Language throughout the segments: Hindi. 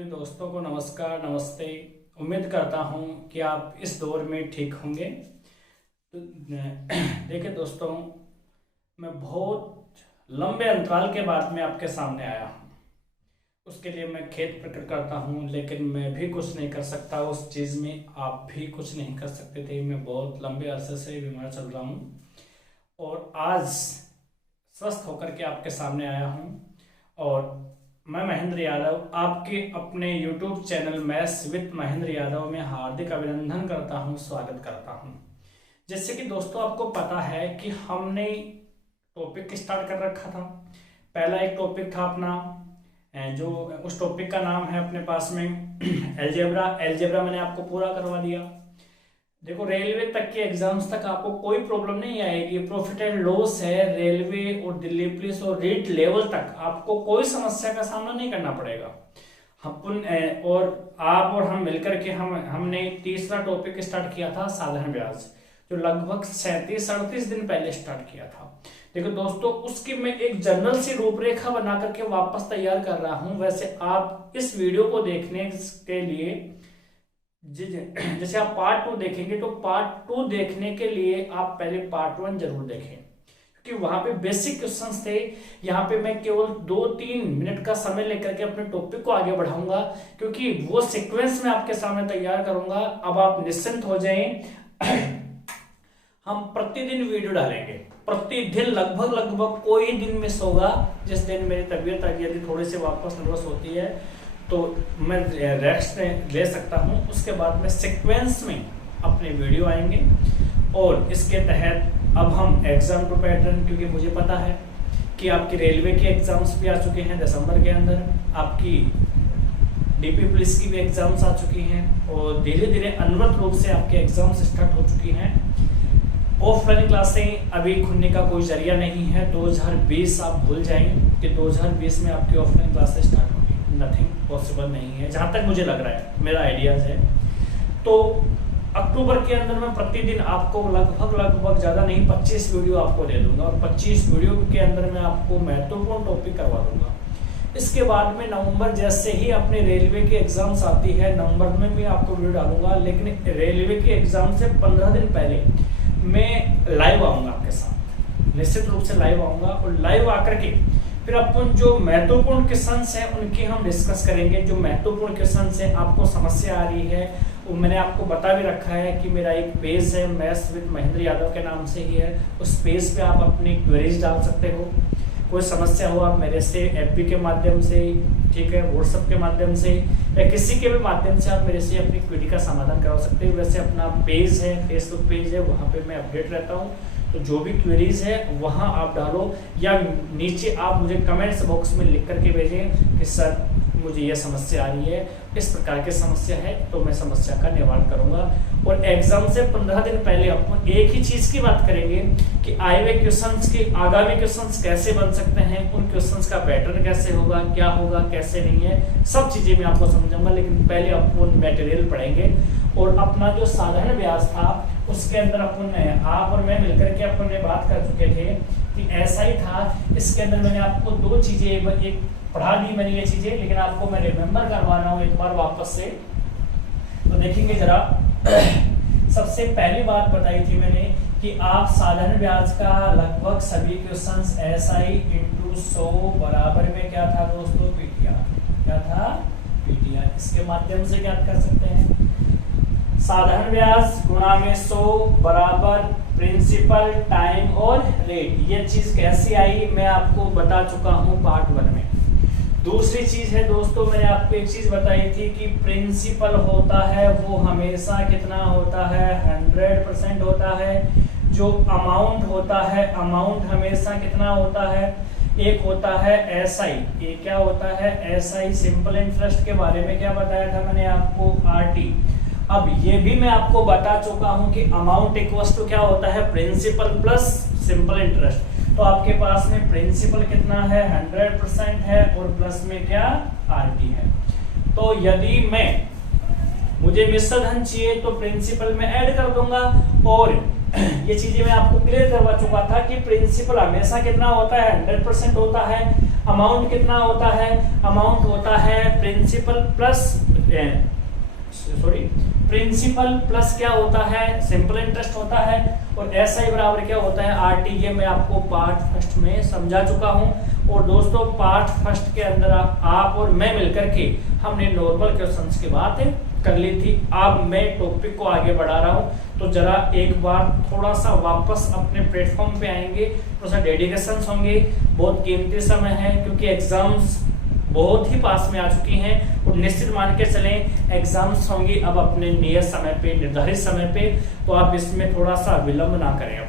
सभी दोस्तों को नमस्कार, नमस्ते। उम्मीद करता हूं कि आप इस दौर में ठीक होंगे। तो देखिए दोस्तों, मैं बहुत लंबे अंतराल के बाद में आपके सामने आया हूं। उसके लिए मैं खेद प्रकट करता हूं, लेकिन मैं भी कुछ नहीं कर सकता उस चीज़ में। आप भी कुछ नहीं कर सकते थे। मैं बहुत लंबे अरसे से बीमार चल रहा हूं और आज स्वस्थ होकर के आपके सामने आया हूं। और मैं महेंद्र यादव आपके अपने YouTube channel maths with Mahendra Yadav में हार्दिक अभिनंदन करता हूं, स्वागत करता हूं। जैसे कि दोस्तों आपको पता है कि हमने टॉपिक स्टार्ट कर रखा था। पहला एक टॉपिक था अपना, जो उस टॉपिक का नाम है अपने पास में एलजेब्रा मैंने आपको पूरा करवा दिया। देखो, रेलवे तक के एग्जाम्स तक आपको कोई प्रॉब्लम नहीं आएगी। प्रॉफिट एंड लॉस है, रेलवे और दिल्ली पुलिस और रीट लेवल तक आपको कोई समस्या का सामना नहीं करना पड़ेगा। हम और आप और हम मिलकर के हमने तीसरा टॉपिक स्टार्ट किया था, साधारण ब्याज, जो लगभग 37-38 दिन पहले स्टार्ट किया था। देखो दोस्तों, उसकी मैं एक जनरल सी रूपरेखा बना करके वापस तैयार कर रहा हूं। वैसे आप इस वीडियो को देखने के लिए जैसे आप पार्ट 2 देखेंगे, तो पार्ट 2 देखने के लिए आप पहले पार्ट 1 जरूर देखें, क्योंकि वहां पे बेसिक क्वेश्चंस थे। यहाँ पे मैं केवल 2-3 मिनट का समय लेकर के अपने टॉपिक को आगे बढ़ाऊंगा, क्योंकि वो सीक्वेंस में आपके सामने तैयार करूंगा। अब आप निश्चिंत हो जाएं। हम प्रतिदिन वीडियो डालेंगे, प्रतिदिन लगभग कोई दिन मिस होगा जिस दिन मेरी तबीयत यदि थोड़ी सी वापस नर्वस होती है तो मैं रेस्ट ले सकता हूं। उसके बाद में सीक्वेंस में अपने वीडियो आएंगे और इसके तहत अब हम एग्जाम टू पैटर्न, क्योंकि मुझे पता है कि आपकी रेलवे के एग्जाम्स भी आ चुके हैं दिसंबर के अंदर, आपकी डीपी पुलिस की भी एग्जाम्स आ चुकी हैं और धीरे धीरे अनवरत रूप से आपके एग्जाम्स स्टार्ट हो चुकी हैं। ऑफलाइन क्लासें अभी खुलने का कोई जरिया नहीं है। 2020 आप भूल जाएंगे कि 2020 में आपकी ऑफलाइन क्लासें स्टार्ट होंगी। नथिंग पॉसिबल नहीं है, जहां तक मुझे लग रहा है, मेरा आइडियाज है। तो अक्टूबर के अंदर मैं प्रतिदिन आपको लगभग ज्यादा नहीं 25 वीडियो आपको दे दूंगा और 25 वीडियो के अंदर मैं आपको महत्वपूर्ण टॉपिक करवा दूंगा। इसके बाद में नवंबर जैसे ही अपने रेलवे के एग्जाम्स आती है, नवंबर में भी आपको वीडियो डालूंगा। लेकिन रेलवे के एग्जाम से 15 दिन पहले मैं लाइव आऊंगा आपके साथ, निश्चित रूप से लाइव आऊंगा। और लाइव आकर के फिर अपन जो महत्वपूर्ण क्वेश्चंस हैं उनकी हम डिस्कस करेंगे। जो महत्वपूर्ण क्वेश्चंस हैं, आपको समस्या आ रही है, वो मैंने आपको बता भी रखा है कि मेरा एक पेज है मैथ्स विद महेंद्र यादव के नाम से ही है। उस पेज पे आप अपनी क्वेरीज डाल सकते हो। कोई समस्या हो आप मेरे से एफबी के माध्यम से, ठीक है, व्हाट्सएप के माध्यम से या किसी के भी माध्यम से आप मेरे से अपनी क्वेरी का समाधान करा सकते हो। वैसे अपना पेज है, फेसबुक पेज है, वहाँ पे मैं अपडेट रहता हूँ। तो जो भी क्वेरीज है वहाँ आप डालो या नीचे आप मुझे कमेंट्स बॉक्स में लिख करके भेजें कि सर मुझे यह समस्या आ रही है, इस प्रकार की समस्या है, तो मैं समस्या का निवारण करूंगा। और एग्जाम से 15 दिन पहले अपन एक ही चीज की बात करेंगे कि आए हुए क्वेश्चंस के आगामी क्वेश्चंस कैसे बन सकते हैं, उन क्वेश्चंस का पैटर्न कैसे होगा, क्या होगा, कैसे नहीं है, सब चीजें मैं आपको समझाऊंगा। लेकिन पहले अपन मटेरियल पढ़ेंगे। और अपना जो साधारण ब्याज था उसके अंदर अपन आप और मैं मिलकर के अपन ने बात कर चुके थे कि ऐसा ही था। इसके अंदर मैंने आपको 2 चीजें, एक पढ़ा दी मैंने ये चीजें, लेकिन आपको मैं रिमेम्बर करवा रहा हूँ एक बार वापस से। तो देखेंगे जरा, सबसे पहली बात बताई थी मैंने कि आप साधारण ब्याज का लगभग सभी क्वेश्चंस SI × 100 बराबर में क्या था दोस्तों, पीटीआर। क्या था, पीटीआर। इसके माध्यम से क्या कर सकते हैं, साधारण ब्याज गुणा में 100 बराबर प्रिंसिपल, टाइम और रेट। ये चीज कैसी आई मैं आपको बता चुका हूं पार्ट 1 में। दूसरी चीज है दोस्तों, मैंने आपको एक चीज बताई थी कि प्रिंसिपल होता है वो हमेशा कितना होता है, 100% होता है। जो अमाउंट होता है, अमाउंट हमेशा कितना होता है, एक होता है SI। ये क्या होता है, SI सिंपल इंटरेस्ट के बारे में क्या बताया था मैंने आपको, RT। अब ये भी मैं आपको बता चुका हूं कि अमाउंट इक्वल्स टू क्या होता है, प्रिंसिपल प्लस सिंपल इंटरेस्ट। तो आपके पास में प्रिंसिपल कितना है, 100% है, और प्लस में क्या, RT है। तो यदि मुझे मिश्र धन चाहिए तो प्रिंसिपल में ऐड कर दूंगा और ये चीजें मैं आपको क्लियर करवा चुका था कि प्रिंसिपल हमेशा कितना होता है, 100% होता है। अमाउंट कितना होता है, अमाउंट होता है प्रिंसिपल प्लस क्या होता है, सिंपल इंटरेस्ट होता है। और एसआई बराबर क्या होता है, आरटी। ये मैं आपको पार्ट फर्स्ट में समझा चुका हूं। और दोस्तों पार्ट फर्स्ट के अंदर आप और मैं मिलकर के हमने नॉर्मल क्वेश्चंस की बात कर ली थी। अब मैं टॉपिक को आगे बढ़ा रहा हूं, तो जरा एक बार थोड़ा सा वापस अपने प्लेटफॉर्म पे आएंगे, थोड़ा सा डेडिकेशन होंगे। बहुत कीमती समय है क्योंकि एग्जाम्स बहुत ही पास में आ चुकी हैं और निश्चित मान के चलें एग्जाम्स होंगी अब अपने नियत समय पे, निर्धारित समय पे। तो आप इसमें थोड़ा सा विलंब ना करें। अब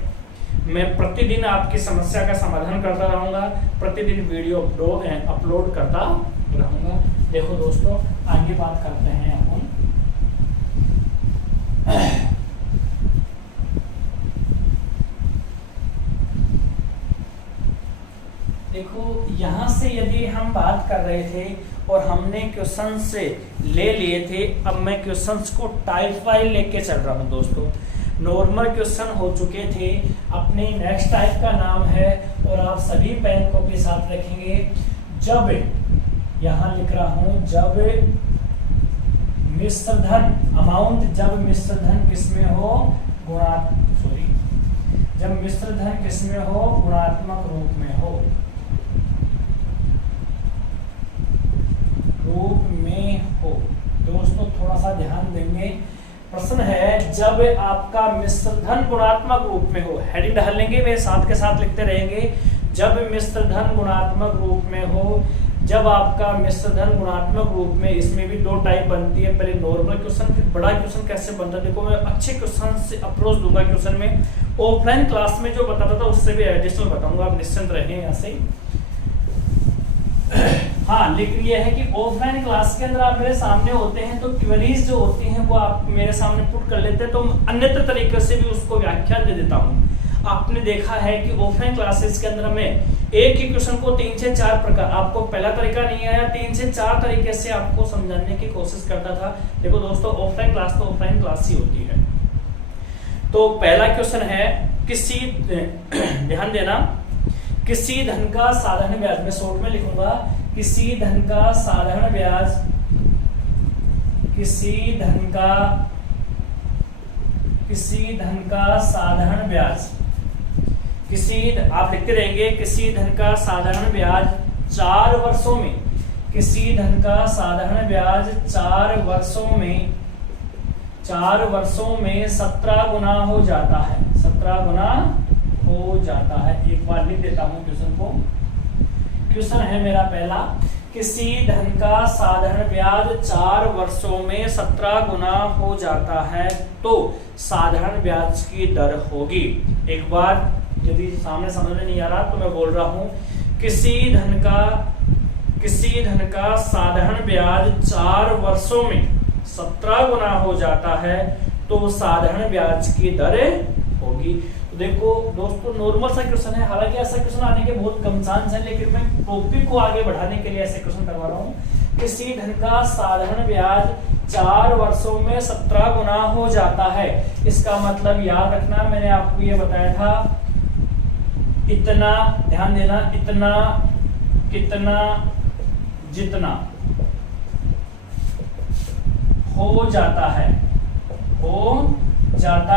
मैं प्रतिदिन आपकी समस्या का समाधान करता रहूंगा, प्रतिदिन वीडियो अपलोड करता रहूंगा। देखो दोस्तों आगे बात करते हैं अपन। देखो यहाँ से यदि हम बात कर रहे थे और हमने क्वेश्चन से ले लिए थे, अब मैं क्वेश्चंस को टाइप वाइज लेके चल रहा हूँ दोस्तों। नॉर्मल क्वेश्चन हो चुके थे, अपने नेक्स्ट टाइप का नाम है और आप सभी पेन कॉपी साथ रखेंगे। जब यहाँ लिख रहा हूँ, जब मिश्र धन अमाउंट, जब मिश्र धन किसमें हो, जब मिश्र धन किसमें हो, गुणात्मक रूप में हो, दोस्तों थोड़ा सा ध्यान देंगे। प्रश्न है जब आपका मिश्र धन गुणात्मक रूप में हो, हेडिंग डाल लेंगे, वे साथ के साथ लिखते रहेंगे। जब मिश्र धन गुणात्मक रूप में हो, जब आपका मिश्र धन गुणात्मक रूप में, इसमें भी दो टाइप बनती है, पहले नॉर्मल क्वेश्चन, फिर बड़ा क्वेश्चन कैसे बनता है। देखो मैं अच्छे क्वेश्चन से अप्रोच दूंगा क्वेश्चन में, ऑफलाइन क्लास में जो बताता था उससे भी एडिशनल बताऊंगा, आप निश्चिंत रहें यहाँ से। हाँ, लेकिन ये है कि ऑफलाइन क्लास के अंदर आप मेरे सामने होते हैं तो क्वेरीज जो होती हैं वो आप मेरे सामने पुट कर लेते हैं, तो अन्यत्र तरीके से भी उसको व्याख्यान दे देता हूँ। आपने देखा है कि ऑफलाइन क्लासेस के अंदर हमें एक ही क्वेश्चन को 3 से 4 प्रकार, आपको पहला तरीका नहीं आया, 3 से 4 तरीके से आपको समझाने की कोशिश करता था। देखो दोस्तों ऑफलाइन क्लास तो ऑफलाइन क्लास ही होती है। तो पहला क्वेश्चन है, किसी ध्यान देना, किसी धन का साधारण ब्याज, मैं शॉर्ट में लिखूंगा, किसी धन का साधारण ब्याज, किसी धन का साधारण ब्याज, आप लिखते रहेंगे, किसी धन का साधारण ब्याज 4 वर्षों में, किसी धन का साधारण ब्याज 4 वर्षों में 17 गुना हो जाता है, 17 गुना हो जाता है। एक बार लिख देता हूं क्वेश्चन को। क्वेश्चन है मेरा पहला, किसी धन का साधारण ब्याज 4 वर्षों में 17 गुना हो जाता है तो साधारण ब्याज की दर होगी। एक बार यदि सामने समझ में नहीं आ रहा तो मैं बोल रहा हूं, किसी धन का साधारण ब्याज 4 वर्षों में 17 गुना हो जाता है तो साधारण ब्याज की दर होगी। तो देखो दोस्तों नॉर्मल सा क्वेश्चन है, हालांकि ऐसा क्वेश्चन आने के बहुत कम चांस है, लेकिन मैं टॉपिक को आगे बढ़ाने के लिए ऐसे क्वेश्चन करवा रहा हूँ। किसी धन का साधारण ब्याज 4 वर्षों में 17 गुना हो जाता है, इसका मतलब याद रखना, मैंने आपको ये बताया था, इतना, ध्यान देना, इतना, कितना, जितना हो जाता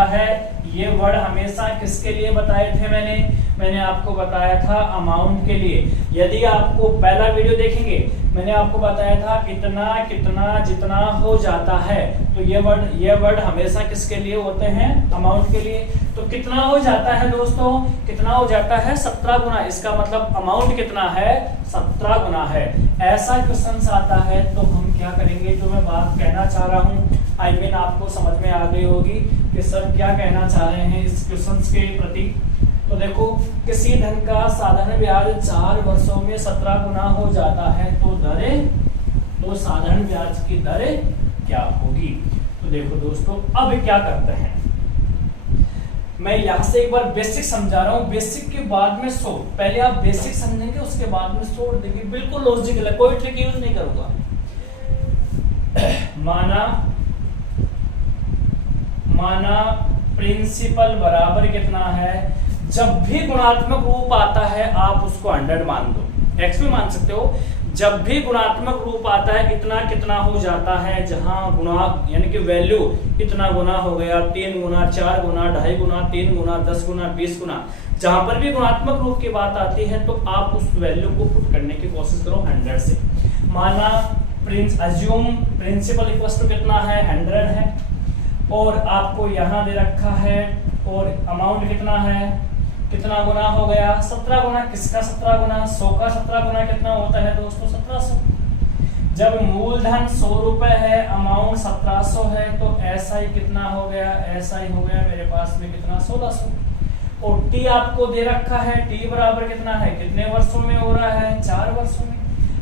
है, ये वर्ड हमेशा किसके लिए बताए थे मैंने आपको बताया था अमाउंट के लिए। यदि आपको पहला वीडियो देखेंगे मैंने आपको बताया था इतना, कितना, जितना हो जाता है, तो ये वर्ड हमेशा किसके लिए होते हैं, अमाउंट के लिए। तो कितना हो जाता है दोस्तों, कितना हो जाता है 17 गुना, इसका मतलब अमाउंट कितना है 17 गुना है। ऐसा क्वेश्चन आता है तो हम क्या करेंगे, जो मैं बात कहना चाह रहा हूँ आई मीन आपको समझ में आ गई होगी कि सर क्या कहना चाह रहे हैं इस क्वेश्चन के प्रति। तो देखो किसी धन का साधारण ब्याज 4 वर्षों में 17 गुना हो जाता है तो साधारण ब्याज की दर क्या होगी। तो देखो दोस्तों अब क्या करते हैं, मैं यहाँ से एक बार बेसिक समझा रहा हूँ, बेसिक के बाद में सोल्व, पहले आप बेसिक समझेंगे उसके बाद में सोल्व देंगे, बिल्कुल लॉजिकल है, कोई ट्रिक यूज नहीं करूंगा। माना प्रिंसिपल बराबर कितना है, जब भी गुणात्मक रूप आता है आप उसको 100 मान दो, x भी मान सकते हो। जब भी गुणात्मक रूप आता है इतना कितना हो जाता है, जहां गुणा यानी कि वैल्यू इतना गुना हो गया, 3 गुना, 4 गुना, 2.5 गुना, 3 गुना, 10 गुना, 20 गुना, जहां पर भी गुणात्मक रूप की बात आती है तो आप उस वैल्यू को पुट करने की कोशिश करो 100 से। माना अज्यूम प्रिंसिपल इक्वल टू कितना है, 100 है, और आपको यहाँ दे रखा है, और अमाउंट कितना है, कितना गुना हो गया, 17 गुना। किसका 17 गुना, 100 का 17 गुना कितना होता है दोस्तों, 1700। जब मूलधन 100 रुपए है, अमाउंट 1700 है, तो SI कितना हो गया, SI हो गया मेरे पास में कितना, 1600। और T आपको दे रखा है, T बराबर कितना है, कितने वर्षों में हो रहा है, 4 वर्षों में।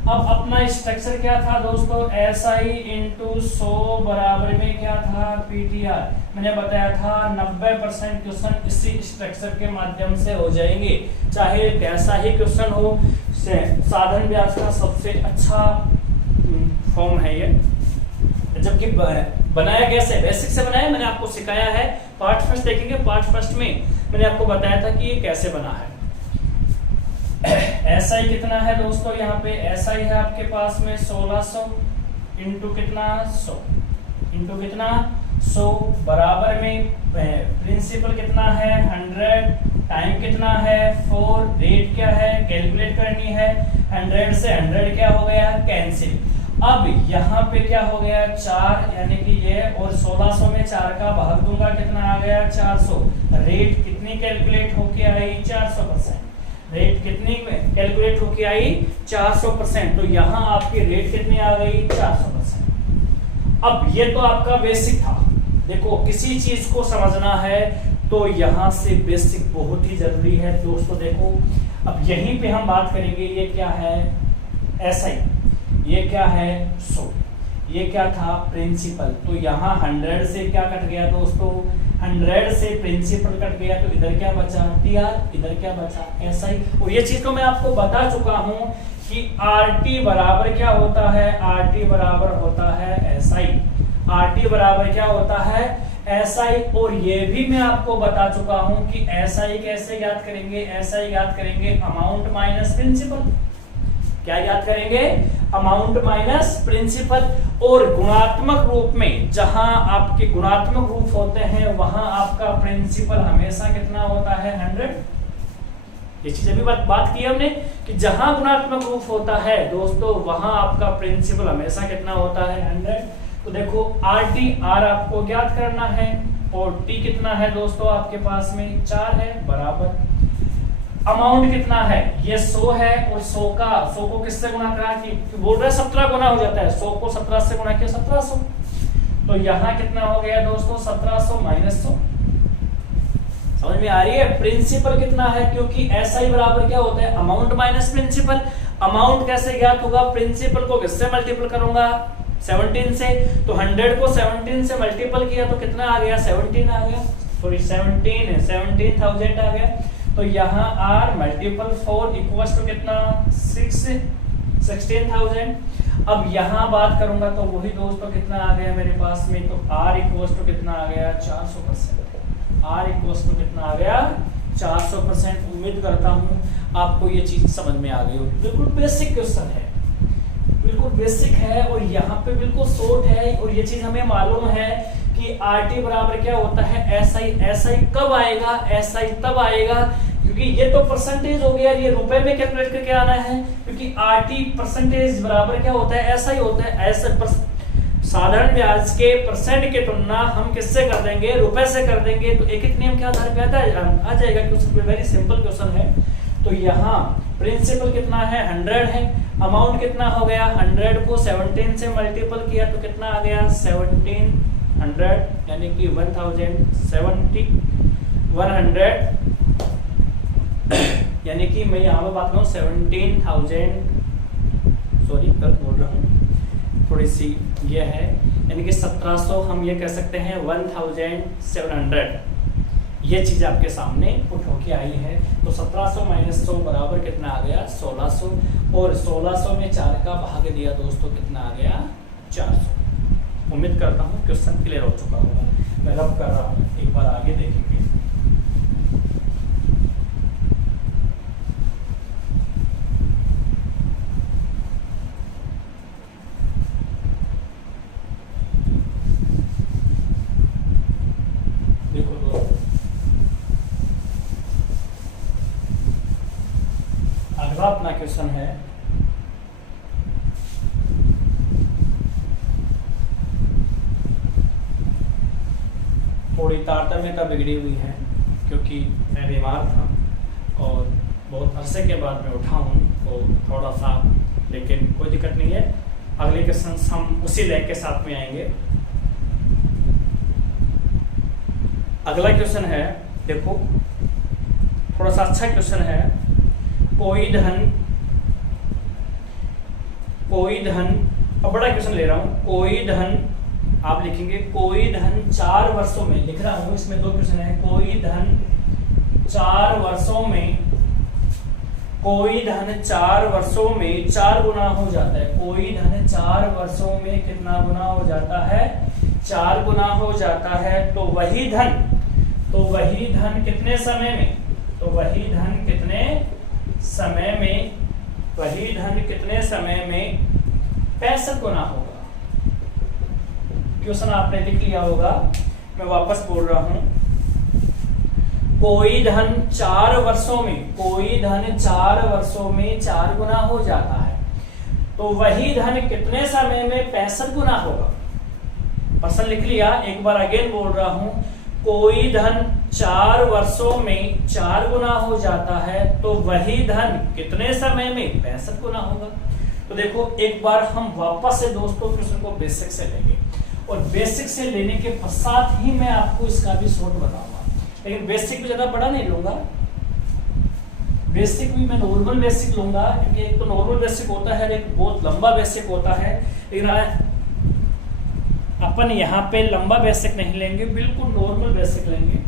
अब अपना स्ट्रक्चर क्या था दोस्तों, SI इंटू 100 बराबर में क्या था, PTR। मैंने बताया था 90% क्वेश्चन इसी स्ट्रक्चर के माध्यम से हो जाएंगे, चाहे कैसा ही क्वेश्चन हो। साधन ब्याज का सबसे अच्छा फॉर्म है ये, जबकि बनाया कैसे, बेसिक से बनाया, मैंने आपको सिखाया है। पार्ट फर्स्ट देखेंगे, पार्ट फर्स्ट में मैंने आपको बताया था कि ये कैसे बना है। SI कितना है दोस्तों, यहाँ पे SI है आपके पास में 1600 इंटू कितना, 100 इंटू कितना, 100 बराबर में प्रिंसिपल कितना है, 100, टाइम कितना है, 4, रेट क्या है, कैलकुलेट करनी है। 100 से 100 क्या हो गया, कैंसिल। अब यहाँ पे क्या हो गया, 4, यानी कि ये, और 1600 में 4 का भाग दूंगा, कितना आ गया, 400। रेट कितनी कैलकुलेट होके आई, 400%। रेट कितनी कैलकुलेट होके आई, 400%। तो यहाँ आपकी रेट कितनी आ गई, 400%। अब ये तो आपका बेसिक था। देखो किसी चीज को समझना है तो यहाँ से बेसिक बहुत ही जरूरी है दोस्तों। देखो अब यहीं पे हम बात करेंगे, ये क्या है, SI, ये क्या है, 100, ये क्या था, प्रिंसिपल। तो यहाँ 100 से क्या कट गया दोस्तों, 100 से प्रिंसिपल कट गया, तो इधर क्या बचा, TR, इधर क्या बचा, SI। और ये चीज तो मैं आपको बता चुका हूं कि RT बराबर क्या होता है, RT बराबर होता है SI। RT बराबर क्या होता है, SI। और ये भी मैं आपको बता चुका हूं कि SI कैसे याद करेंगे, SI याद करेंगे अमाउंट माइनस प्रिंसिपल। क्या याद करेंगे, अमाउंट माइनस प्रिंसिपल। और गुणात्मक रूप में जहां आपके गुणात्मक रूप होते हैं वहां आपका प्रिंसिपल हमेशा कितना होता है, 100। ये चीज अभी बात की हमने कि जहां गुणात्मक रूप होता है दोस्तों वहां आपका प्रिंसिपल हमेशा कितना होता है, 100। तो देखो RT, R आपको ज्ञात करना है, और T कितना है दोस्तों आपके पास में, 4 है, बराबर अमाउंट कितना है, ये 100 है, और 100 को किससे गुणा करा, कि बोल रहे 17 गुना हो जाता है, 100 को 17 से गुणा किया 1700। तो यहाँ कितना हो गया दोस्तों, 1700 माइनस 100। समझ में आ रही है। प्रिंसिपल कितना है, क्योंकि SI बराबर क्या होता है, अमाउंट माइनस प्रिंसिपल। अमाउंट कैसे ज्ञात होगा, प्रिंसिपल को किससे मल्टीपल करूंगा, 17 से। तो 100 को 17 से मल्टीपल किया तो कितना आ गया, 17 आ गया, सॉरी 17,000 आ गया। तो यहाँ R मल्टीपल 4 इक्वल टू कितना, 16,000। अब यहाँ बात करूंगा तो वही दोस्तों कितना आ गया मेरे पास में, तो R इक्वल टू कितना आ गया, 400%। R इक्वल टू कितना आ गया, 400%। उम्मीद करता हूँ आपको ये चीज समझ में आ गई हो। बिल्कुल बेसिक क्वेश्चन है, बिल्कुल बेसिक है, और यहाँ पे बिल्कुल शॉर्ट है। और ये चीज हमें मालूम है कि RT बराबर क्या होता है, SI। SI कब आएगा, SI तब आएगा क्योंकि ये तो परसेंटेज हो गया, ये रुपए में कैलकुलेट करके आना है, क्योंकि RT परसेंटेज बराबर क्या होता है, SI होता है। ऐसे साधारण ब्याज के परसेंट की तुलना हम किससे कर देंगे, रुपए से कर देंगे। तो एक नियम के आधार पे आ जाएगा क्वेश्चन, वेरी सिंपल क्वेश्चन है। तो यहाँ प्रिंसिपल कितना है, 100 है, अमाउंट कितना हो गया, 100 को 17 से मल्टीपल किया तो कितना आ गया, 1700, यानी कि 1070, 100 यानी कि मैं यहाँ पे बात करूँ 17,000, सॉरी गलत बोल रहा हूँ, थोड़ी सी ये है, यानी कि 1700 हम ये कह सकते हैं 1700। ये चीज आपके सामने पुट होके आई है। तो 1700 माइनस 100 बराबर कितना आ गया, 1600। और 1600 में 4 का भाग दिया दोस्तों, कितना आ गया, 400। उम्मीद करता हूँ क्वेश्चन क्लियर हो चुका होगा। मैं रब कर रहा हूँ। एक बार आगे देखेंगे। देखो दोस्तों, अगला अपना क्वेश्चन है, थोड़ी तारतम्यता बिगड़ी हुई है क्योंकि मैं बीमार था और बहुत अरसे के बाद मैं उठा हूँ, तो थोड़ा सा, लेकिन कोई दिक्कत नहीं है। अगले क्वेश्चन हम उसी लैग के साथ में आएंगे। अगला क्वेश्चन है, देखो थोड़ा सा अच्छा क्वेश्चन है। कोई धन, अब बड़ा क्वेश्चन ले रहा हूं। कोई धन, आप लिखेंगे कोई धन 4 वर्षों में, लिख रहा हूं, इसमें 2 क्वेश्चन है। कोई धन 4 वर्षों में, कोई धन 4 वर्षों में 4 गुना हो जाता है। कोई धन 4 वर्षों में कितना गुना हो जाता है? 4 गुना हो जाता है। तो वही धन कितने समय में? तो वही धन कितने समय में 65 गुना होगा। क्वेश्चन आपने लिख लिया होगा, मैं वापस बोल रहा हूं। कोई धन 4 वर्षों में 4 गुना हो जाता है, तो वही धन कितने समय में 65 गुना होगा? प्रश्न लिख लिया, एक बार अगेन बोल रहा हूं। कोई धन 4 वर्षों में 4 गुना हो जाता है, तो वही धन कितने समय में 65 गुना होगा। तो देखो एक बार हम वापस से दोस्तों क्वेश्चन को बेसिक से लेंगे, और बेसिक से लेने के पश्चात ही मैं आपको इसका भी शॉर्ट बताऊंगा। लेकिन बेसिक भी ज्यादा बड़ा नहीं लूंगा, बेसिक भी मैं नॉर्मल बेसिक लूंगा, क्योंकि एक तो नॉर्मल बेसिक होता है, एक बहुत लंबा बेसिक होता है। लेकिन अपन यहाँ पे लंबा बेसिक नहीं लेंगे, बिल्कुल नॉर्मल बेसिक लेंगे।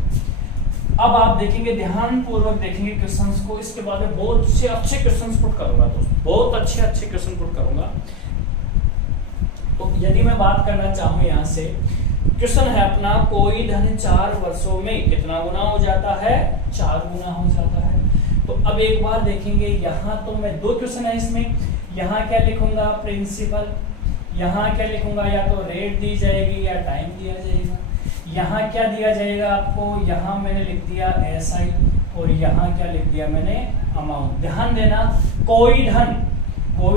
अब आप देखेंगे, ध्यान पूर्वक देखेंगे क्वेश्चंस को। इसके बाद में बहुत से अच्छे क्वेश्चंस पुट करूंगा दोस्तों, बहुत अच्छे क्वेश्चन पुट करूंगा। तो यदि मैं बात करना चाहूं, यहाँ से क्वेश्चन है अपना, कोई धन 4 वर्षों में कितना गुना हो जाता है? 4 गुना हो जाता है। तो अब एक बार देखेंगे, यहाँ तो मैं 2 क्वेश्चन है इसमें। यहाँ क्या लिखूंगा? प्रिंसिपल। यहाँ क्या लिखूंगा? या तो रेट दी जाएगी या टाइम दिया जाएगा। यहाँ क्या दिया जाएगा आपको? यहाँ मैंने लिख दिया SI, और यहाँ क्या लिख दिया मैंने? अमाउंट। ध्यान देना, कोई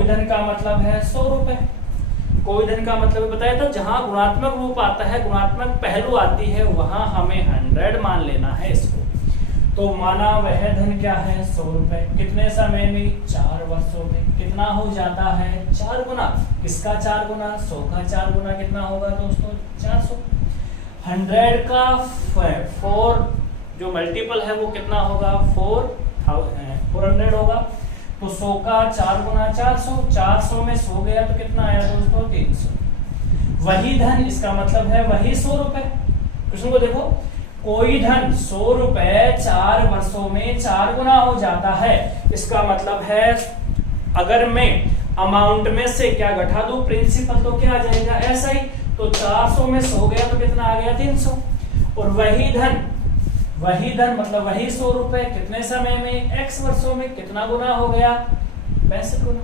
धन का मतलब है 100 रुपए। कोई धन का मतलब बताया था, जहां गुणात्मक रूप आता है, गुणात्मक पहलू आती है, वहां हमें 100 मान लेना है इसको। तो माना वह धन क्या है? 100 रुपए। कितने समय में? 4 वर्षों में। कितना हो जाता है? 4 गुना। किसका 4 गुना? 100 का 4 गुना कितना होगा दोस्तों? 400। 100 का 4 जो मल्टीपल है वो कितना होगा? 400 होगा। तो 100 का 4 गुना 400, 400 में 100 गया तो कितना आया दोस्तों? 300। वही धन, इसका मतलब है वही 100 रुपए। क्वेश्चन को देखो, कोई धन 100 रुपए 4 वर्षों में 4 गुना हो जाता है। इसका मतलब है अगर मैं अमाउंट में से क्या घटा दूं? प्रिंसिपल, तो क्या आ जाएगा? ऐसा ही। तो 400 में 100 गया तो कितना आ गया? 300। और वही धन मतलब वही 100 रुपए कितने समय में? x वर्षों में। कितना गुना हो गया? 65 गुना।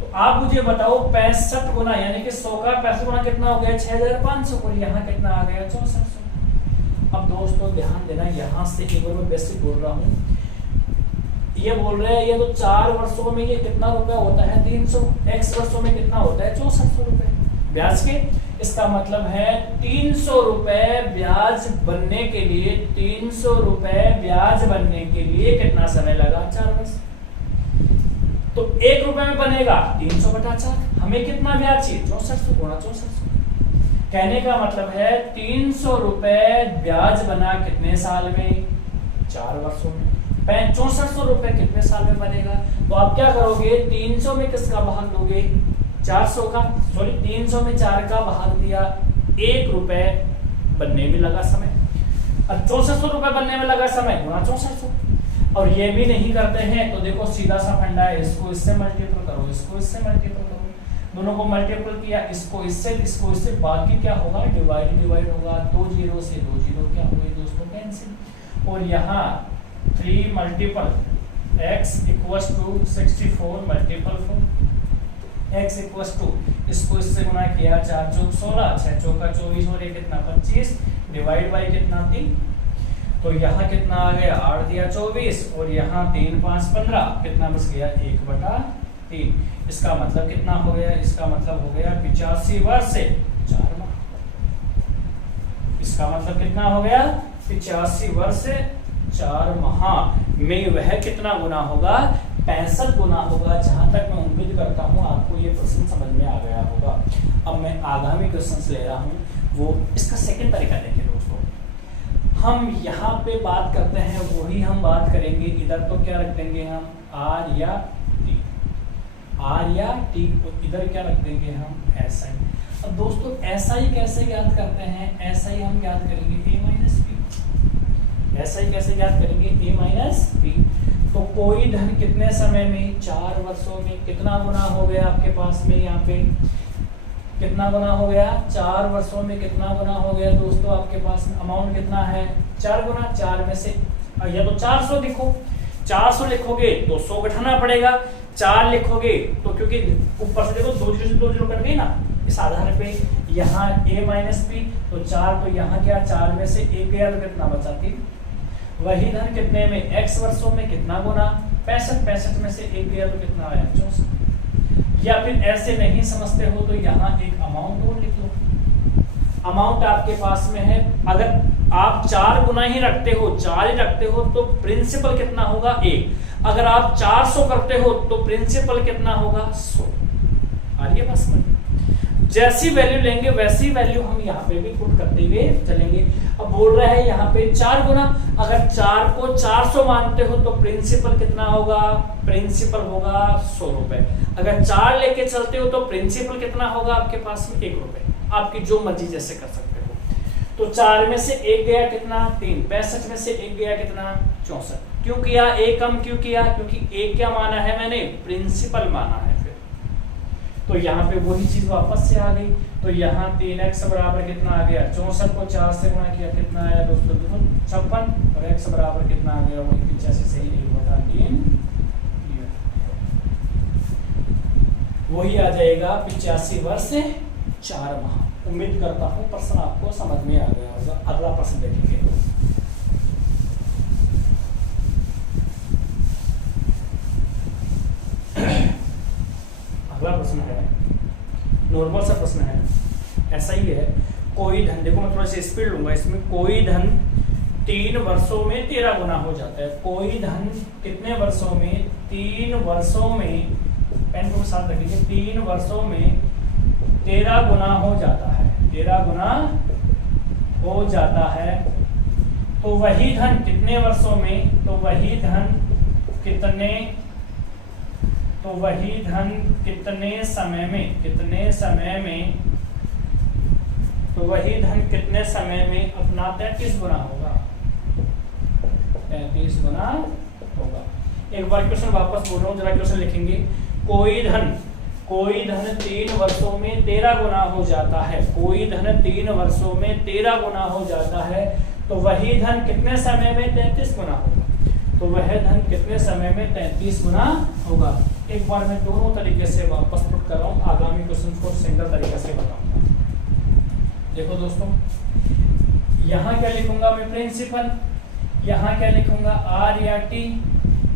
तो आप मुझे बताओ, 65 गुना यानी कि 100 का 65 गुना कितना हो गया? 6500। और यहाँ कितना आ गया? 6400। अब दोस्तों ध्यान देना, यहाँ से एक बार मैं बेसिक बोल रहा हूँ। ये बोल रहे हैं, ये तो 4 वर्षों में ये कितना रुपया होता है? 300। x वर्षों में कितना होता है? 6400 रुपए ब्याज के। इसका मतलब है 300 रुपए ब्याज बनने के लिए, 300 रुपए ब्याज बनने के लिए कितना समय लगा? 4 वर्ष। तो 1 रुपए में बनेगा 300 बटा 4। हमें कितना ब्याज चाहिए? 6400 गुणा 6400। कहने का मतलब है 300 रुपए ब्याज बना कितने साल में? 4 वर्षों में। 6400 रुपए कितने साल में बनेगा? तो आप क्या करोगे? 300 में किसका भाग दोगे? 400 का। सॉरी, 300 में 4 का भाग दिया। 1 रुपए बनने में लगा समय, और 6400 रुपए बनने में लगा समय गुणा 6400। और ये भी नहीं करते हैं तो देखो सीधा सा फंडा है, इसको इससे मल्टीपल करो, इसको इससे मल्टीपल करो। दोनों को मल्टीपल किया, इसको इससे, बाकी क्या होगा, डिवाइड होगा, 2 जीरो से 2 जीरो क्या हो गई दोस्तों, कैंसिल। और यहाँ 3 multiple x equals to 64 multiple 4, x equals to, इसको इससे गुना किया, 4 चौक 16, 6 चौका 24 और ये कितना 25, डिवाइड बाई कितना 3, तो यहाँ कितना आ गया 8 दिया 24 और यहाँ 3 5 15, कितना बच गया 1/3। इसका मतलब कितना हो गया, इसका मतलब हो गया 85 वर्ष से 4 माह। इसका मतलब कितना हो गया, 85 वर्ष से 4 माह में वह कितना गुना होगा, 65 गुना होगा। जहां तक मैं उम्मीद करता हूं आपको ये प्रश्न समझ में आ गया होगा। अब मैं आगामी क्वेश्चन ले रहा हूं, वो इसका सेकंड तरीका देखिए दोस्तों। हम यहाँ पे बात करते हैं वही हम बात करेंगे, इधर तो क्या रख देंगे हम आर या टी, इधर क्या रख देंगे हम ऐसा ही। अब दोस्तों ऐसा ही कैसे ज्ञात करते हैं, ऐसा ही हम ज्ञात करेंगे a माइनस बी। ऐसा ही कैसे ज्ञात करेंगे, a माइनस बी। तो कोई धन कितने समय में, 4 वर्षों में कितना गुना हो गया आपके पास में, यहाँ पे कितना गुना हो गया, 4 वर्षों में कितना गुना हो गया दोस्तों आपके पास में, अमाउंट कितना है 4 गुना, 4 में से या तो 400 लिखो, 400 लिखोगे तो 100 घटाना पड़ेगा, 4 लिखोगे तो क्योंकि ऊपर से देखो 2 जीरो से 2 जीरो कट गई ना, इस आधार पे यहाँ a माइनस बी, तो 4 तो यहाँ क्या 4 में से 1 गया तो कितना बचा 3। वही धन कितने में, x वर्षों में कितना गुना, 65 में से 1 गया तो कितना आया 64। या फिर ऐसे नहीं समझते हो तो यहाँ एक अमाउंट और लिख लो। अमाउंट आपके पास में है, अगर आप 4 गुना ही रखते हो, 4 ही रखते हो तो प्रिंसिपल कितना होगा 1। अगर आप 400 करते हो तो प्रिंसिपल कितना होगा 100। आ रही है बात समझ में? जैसी वैल्यू लेंगे वैसी वैल्यू हम यहाँ पे भी पुट करते हुए चलेंगे। अब बोल रहा है यहाँ पे 4 गुना, अगर 4 को 400 मानते हो तो प्रिंसिपल कितना होगा, प्रिंसिपल होगा 100 रुपए। अगर 4 लेके चलते हो तो प्रिंसिपल कितना होगा आपके पास में 1 रुपए। आपकी जो मर्जी जैसे कर सकते हो। तो 4 में से 1 गया कितना 3, 65 में से 1 गया कितना 64। क्यों किया, 1 कम क्यों किया, क्योंकि 1 क्या माना है मैंने, प्रिंसिपल माना है। तो यहाँ पे वही चीज वापस से आ गई। तो यहाँ 3x बराबर कितना आ गया 64 को 4 से गुणा किया कितना आया दोस्तों 56 और x बराबर कितना आ गया वही 85 से ही 1/3 वही आ जाएगा 85 वर्ष से 4 माह। उम्मीद करता हूँ प्रश्न आपको समझ में आ गया होगा। अगला प्रश्न देखेंगे। अगला प्रश्न है, नॉर्मल सा प्रश्न है, ऐसा ही है। कोई धन, देखो मैं थोड़ा सा स्पीड लूंगा इसमें, कोई धन 3 वर्षों में 13 गुना हो जाता है। कोई धन कितने वर्षों में, 3 वर्षों में, पेन को साथ रखिए, 3 वर्षों में 13 गुना हो जाता है, 13 गुना हो जाता है। तो वही धन कितने वर्षों में, तो वही धन कितने, तो वही धन कितने समय में, कितने समय में, तो वही धन कितने समय में अपना 33 गुना होगा, 33 गुना होगा। एक बार क्वेश्चन वापस बोल रहा हूँ, जरा क्वेश्चन लिखेंगे। कोई धन 3 वर्षों में 13 गुना हो जाता है। कोई धन 3 वर्षों में 13 गुना हो जाता है। तो वही धन कितने समय में 33 गुना होगा। तो वह धन कितने समय में 33 गुना होगा। एक बार मैं दोनों तरीके से वापस पुट कर रहा हूँ, आगामी क्वेश्चन को सिंगल तरीके से बताऊंगा। देखो दोस्तों, यहाँ क्या लिखूंगा मैं, प्रिंसिपल, यहाँ क्या लिखूंगा आर या टी,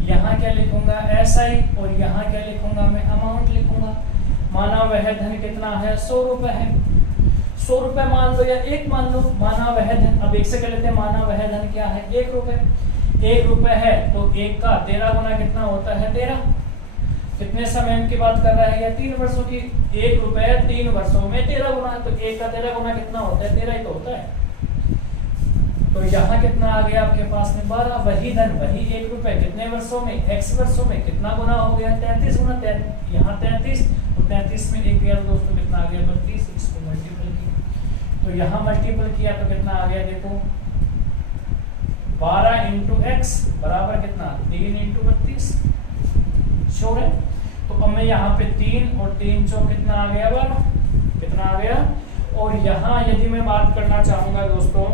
यहाँ क्या लिखूंगा SI और यहाँ क्या लिखूंगा मैं, अमाउंट लिखूंगा। माना वह धन कितना है 100 रुपए है, 100 रुपए मान लो या 1 मान लो। माना वह धन, अब 1 से कर लेते हैं, माना वह धन क्या है 1 रुपए, 1 रुपए है तो 1 का 13 गुना कितना होता है 13। कितने समय की बात कर रहा है, या 3 वर्षों की। 1 रुपए 3 वर्षों में 13 गुना, तो 1 का 13 गुना कितना होता है 13 ही तो होता है। तो यहाँ कितना आ गया आपके पास में 12। वही धन, वही 1 रुपए कितने वर्षों में, x वर्षों में कितना गुना हो गया 33 गुना, यहाँ 33 और 33 में 1 गया दोस्तों कितना आ गया 32। इसको मल्टीपल किया तो यहाँ मल्टीपल किया तो कितना आ गया, देखो 12 × x बराबर कितना 3 × 32। श्योर है। तो अब मैं यहाँ पे 3 और 3 चौक कितना आ गया, 12, कितना आ गया। और यहाँ यदि मैं बात करना चाहूंगा दोस्तों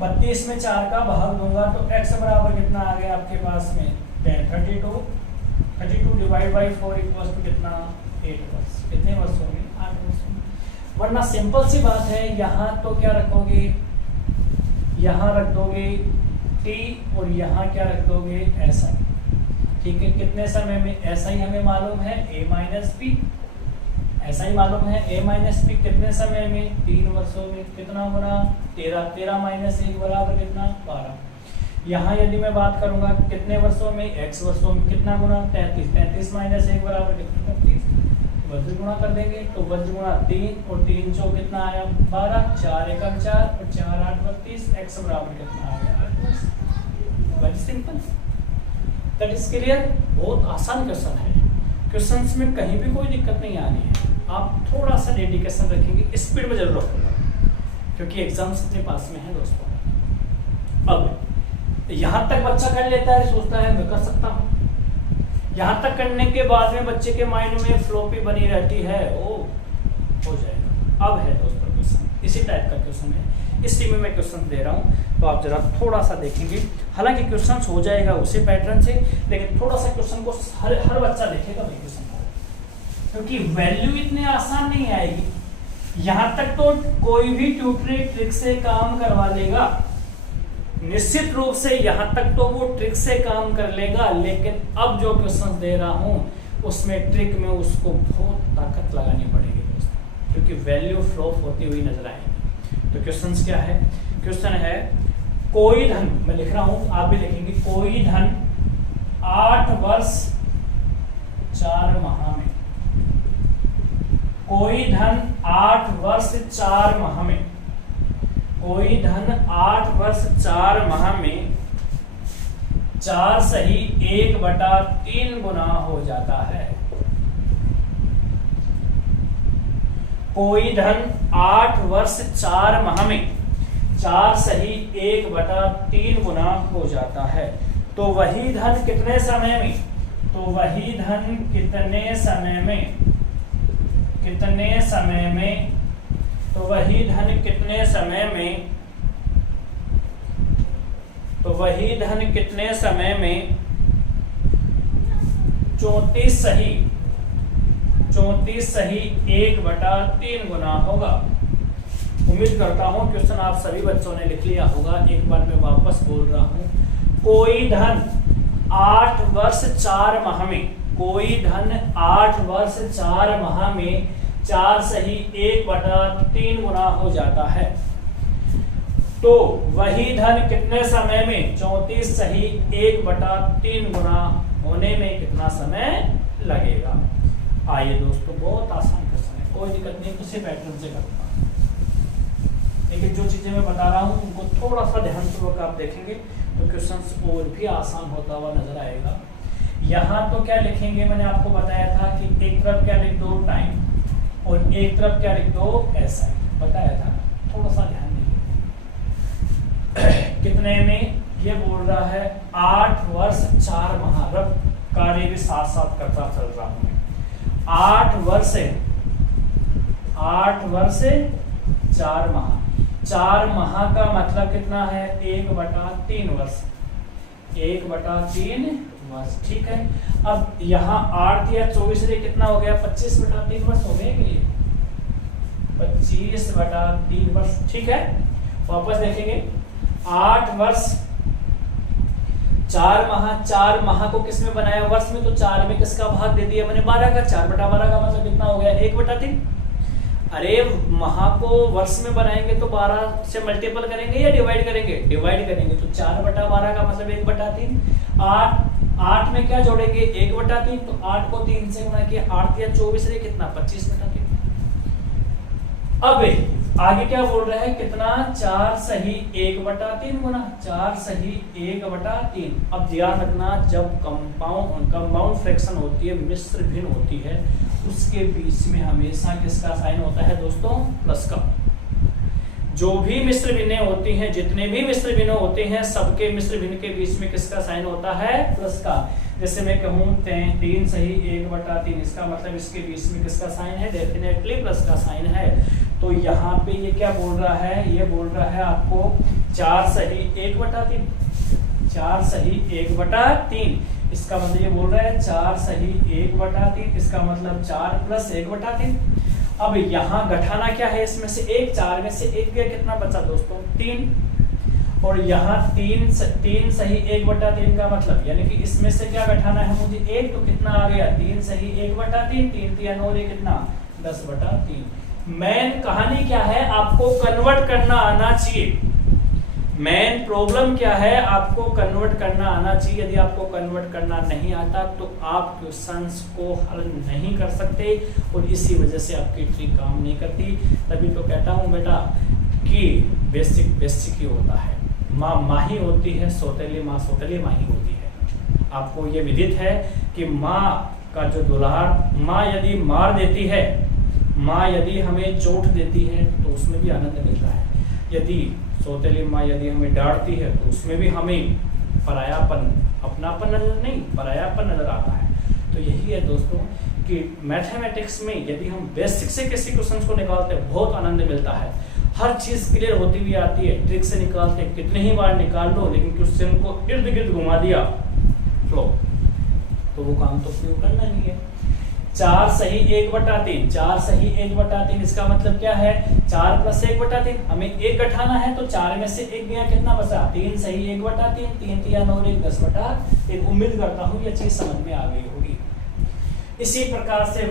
32 में 4 का भाग दूंगा तो x बराबर कितना आ गया आपके पास में 32 डिवाइड बाई 4 इक्वल्स टू कितना 8 वर्ष। कितने वर्ष होंगे, 8 वर्ष होंगे। वरना सिंपल सी बात है, यहाँ तो क्या रखोगे, यहाँ रख दोगे t और यहाँ क्या रख दोगे SI। ठीक है, कितने समय में SI हमें मालूम है a माइनस बी, ऐसा ही मालूम है a माइनस बी कितने समय में 3 वर्षों में। कितना गुना 13, 13 माइनस 1 बराबर कितना 12। यहाँ यदि मैं बात करूंगा कितने वर्षों में, x वर्षों में, कितना गुना 33, 33 माइनस 1 बराबर कितना 33। वज्र गुणा कर देंगे तो वज्र गुणा 3 और 3 चौक कितना आया 12, 4 एकम 4 और 4 8 32, x बराबर कितना आ गया 8 वर्ष। Very simple, that is clear. बहुत आसान क्वेश्चन है, क्वेश्चंस में कहीं भी कोई दिक्कत नहीं आनी है। आप थोड़ा सा डेडिकेशन रखेंगे, स्पीड में जरूर रखूंगा क्योंकि एग्जाम्स अपने पास में है दोस्तों। अब यहाँ तक बच्चा कर लेता है, सोचता है मैं कर सकता हूँ। यहाँ तक करने के बाद में बच्चे के माइंड में फ्लॉपी बनी रहती है, ओ हो जाएगा। अब है दोस्तों क्वेश्चन, इसी टाइप का क्वेश्चन है, इसी में मैं क्वेश्चन दे रहा हूँ, तो आप जरा थोड़ा सा देखेंगे। हालांकि क्वेश्चन हो जाएगा उसी पैटर्न से, लेकिन थोड़ा सा क्वेश्चन को हर बच्चा देखेगा भाई क्वेश्चन को, क्योंकि वैल्यू इतनी आसान नहीं आएगी। यहाँ तक तो कोई भी ट्यूटरिंग ट्रिक से काम करवा लेगा, निश्चित रूप से यहाँ तक तो वो ट्रिक से काम कर लेगा, लेकिन अब जो क्वेश्चन दे रहा हूँ उसमें ट्रिक में उसको बहुत ताकत लगानी पड़ेगी दोस्तों, क्योंकि वैल्यू फ्लॉप होती हुई नजर आएगी। तो क्वेश्चन क्या है, क्वेश्चन है कोई धन, मैं लिख रहा हूं आप भी लिखेंगे, कोई धन 8 वर्ष 4 माह में, कोई धन 8 वर्ष 4 माह में, कोई धन 8 वर्ष 4 माह में 4 सही 1/3 गुना हो जाता है। कोई धन 8 वर्ष 4 माह में 4 सही 1/3 गुना हो जाता है। तो वही धन कितने समय में, तो वही धन कितने समय में, कितने समय में, तो वही धन कितने समय में, तो वही धन कितने समय में 34 सही 1/3 गुना होगा। उम्मीद करता हूं क्वेश्चन आप सभी बच्चों ने लिख लिया होगा। एक बार मैं वापस बोल रहा हूं, कोई धन 8 वर्ष 4 माह में, कोई धन 8 वर्ष 4 माह में 4 सही 1/3 गुना हो जाता है। तो वही धन कितने समय में 34 सही 1/3 गुना होने में कितना समय लगेगा। आइए दोस्तों, बहुत आसान क्वेश्चन है, कोई दिक्कत नहीं, उसी पैटर्न से करूंगा, लेकिन जो चीजें मैं बता रहा हूं उनको थोड़ा सा ध्यानपूर्वक आप देखेंगे तो क्वेश्चन और भी आसान होता हुआ नजर आएगा। यहाँ तो क्या लिखेंगे, मैंने आपको बताया था कि एक तरफ क्या लिख दो टाइम और एक तरफ क्या लिख दो ऐसा, बताया था, थोड़ा सा ध्यान दीजिए। कितने में ये बोल रहा है 8 वर्ष 4 माह, रब कार्य भी साथ साथ करता चल रहा हूं। 8 वर्ष 4 माह, 4 माह का मतलब कितना है 1/3 वर्ष, 1/3 वर्ष। ठीक है, अब यहाँ 8 या 24 से कितना हो गया 25/3 वर्ष हो गए, 25/3 वर्ष। ठीक है, वापस देखेंगे 8 वर्ष 4 माह, 4 माह को किस में बनाया वर्ष में, तो 4 में किसका भाग दे दिया मैंने 12 का, 4/12 का मतलब कितना हो गया 1/3। अरे माह को वर्ष में बनाएंगे तो 12 से मल्टीपल करेंगे या डिवाइड करेंगे, डिवाइड करेंगे, तो 4/12 का मतलब 1/3। 8 में क्या जोड़ेंगे 1/3, तो 8 को 3 से गुणा किया, 8 या 24 से कितना 25/3। अब आगे क्या बोल रहा है कितना 4 सही 1/3 गुना, 4 सही 1/3। अब ध्यान रखना, जब कंपाउंड फ्रैक्शन होती है, मिश्र भिन्न होती है, उसके बीच में हमेशा किसका साइन होता है दोस्तों, प्लस का। जो भी मिश्र भिन्नें होती हैं, जितने भी मिश्र भिन्न होते हैं, सबके मिश्र भिन्न के बीच में किसका साइन होता है? प्लस का। जैसे मैं कहूँ 3 सही 1/3, इसका मतलब इसके बीच में किसका साइन है? डेफिनेटली प्लस का साइन है। तो यहाँ पे ये क्या बोल रहा है? ये बोल रहा है आपको 4 सही 1/3, 4 सही 1/3। इसका मतलब ये बोल रहा है 4 सही 1/3, इसका मतलब 4 प्लस 1/3। अब यहाँ घटाना क्या है? इसमें से 1, 4 में से 1 गया, कितना बचा दोस्तों? 3। और यहाँ 3 सही 1/3 का मतलब यानी कि इसमें से क्या घटाना है मुझे? 1, तो कितना आ गया? 3 सही 1/3, 3 3 9 कितना? 10/3। मेन कहानी क्या है? आपको कन्वर्ट करना आना चाहिए। मेन प्रॉब्लम क्या है? आपको कन्वर्ट करना आना चाहिए। यदि आपको कन्वर्ट करना नहीं आता तो आप क्वेश्चंस को हल नहीं कर सकते और इसी वजह से आपकी ट्रिक काम नहीं करती। तभी तो कहता हूं बेटा कि बेसिक ही होता है। माँ माही होती है, सौतेली माँ सौतेली माही होती है। आपको ये विदित है कि माँ का जो दुलार, माँ यदि मार देती है, माँ यदि हमें चोट देती है तो उसमें भी आनंद मिलता है। यदि सौतेली माँ यदि हमें डांटती है तो उसमें भी हमें परायापन, अपनापन नजर नहीं, परायापन नजर आता है। तो यही है दोस्तों कि मैथमेटिक्स में यदि हम बेसिक से किसी क्वेश्चन को निकालते हैं बहुत आनंद मिलता है। हर चीज क्लियर होती हुई आती है, ट्रिक से निकालते हैं, कितने ही बार निकाल लो, लेकिन क्वेश्चन को इर्द गिर्द घुमा दिया फ्लो, तो वो काम तो क्यों करना नहीं है। 4 सही 1/3, 4 सही 1/3, इसका मतलब क्या है? 4 प्लस 1/3। हमें 1 घटाना है तो 4 में से 1 गया, कितना बचा? 3 सही 1/3, 3 3 9 1 10/1। उम्मीद करता हूँ ये चीज समझ में आ गई होगी। इसी प्रकार से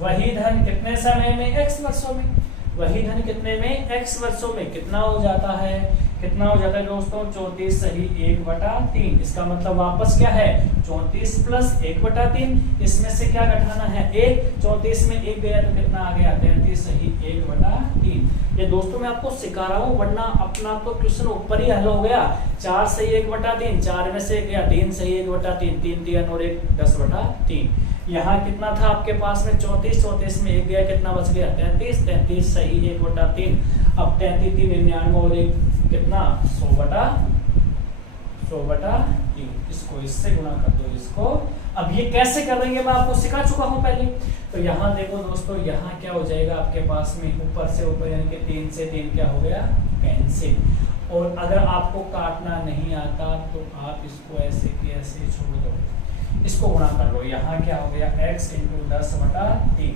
वही धन कितने समय में? x वर्षों में। वही धन कितने में? x वर्षों में। कितना हो जाता है? कितना हो जाता है दोस्तों? 34 सही 1/3। इसका मतलब वापस क्या है? 34 प्लस 1/3। इसमें से क्या घटाना है? 1। 34 में 1 गया तो कितना आ गया? 33 सही 1/3। ये दोस्तों मैं आपको सिखा रहा हूँ, वरना अपना तो क्वेश्चन ऊपर ही हल हो गया। 4 सही 1/3, 4 में से गया 3 सही 1/3, 3 3 और 1 10/3। यहाँ कितना था आपके पास में? 34, 34 में 1 गया, कितना बच गया? 33, 33 सही 1/3। अब 33 3 99 और 1 कितना? 100/3। इसको इससे गुणा कर दो इसको। अब ये कैसे करेंगे मैं आपको सिखा चुका हूं पहले। तो यहाँ देखो दोस्तों, यहाँ क्या हो जाएगा आपके पास में? ऊपर से ऊपर यानी कि 3 से 3 क्या हो गया? कैंसिल। और अगर आपको काटना नहीं आता तो आप इसको ऐसे कि ऐसे छोड़ दो, इसको गुणा कर लो। यहाँ क्या हो गया? x × 10/3।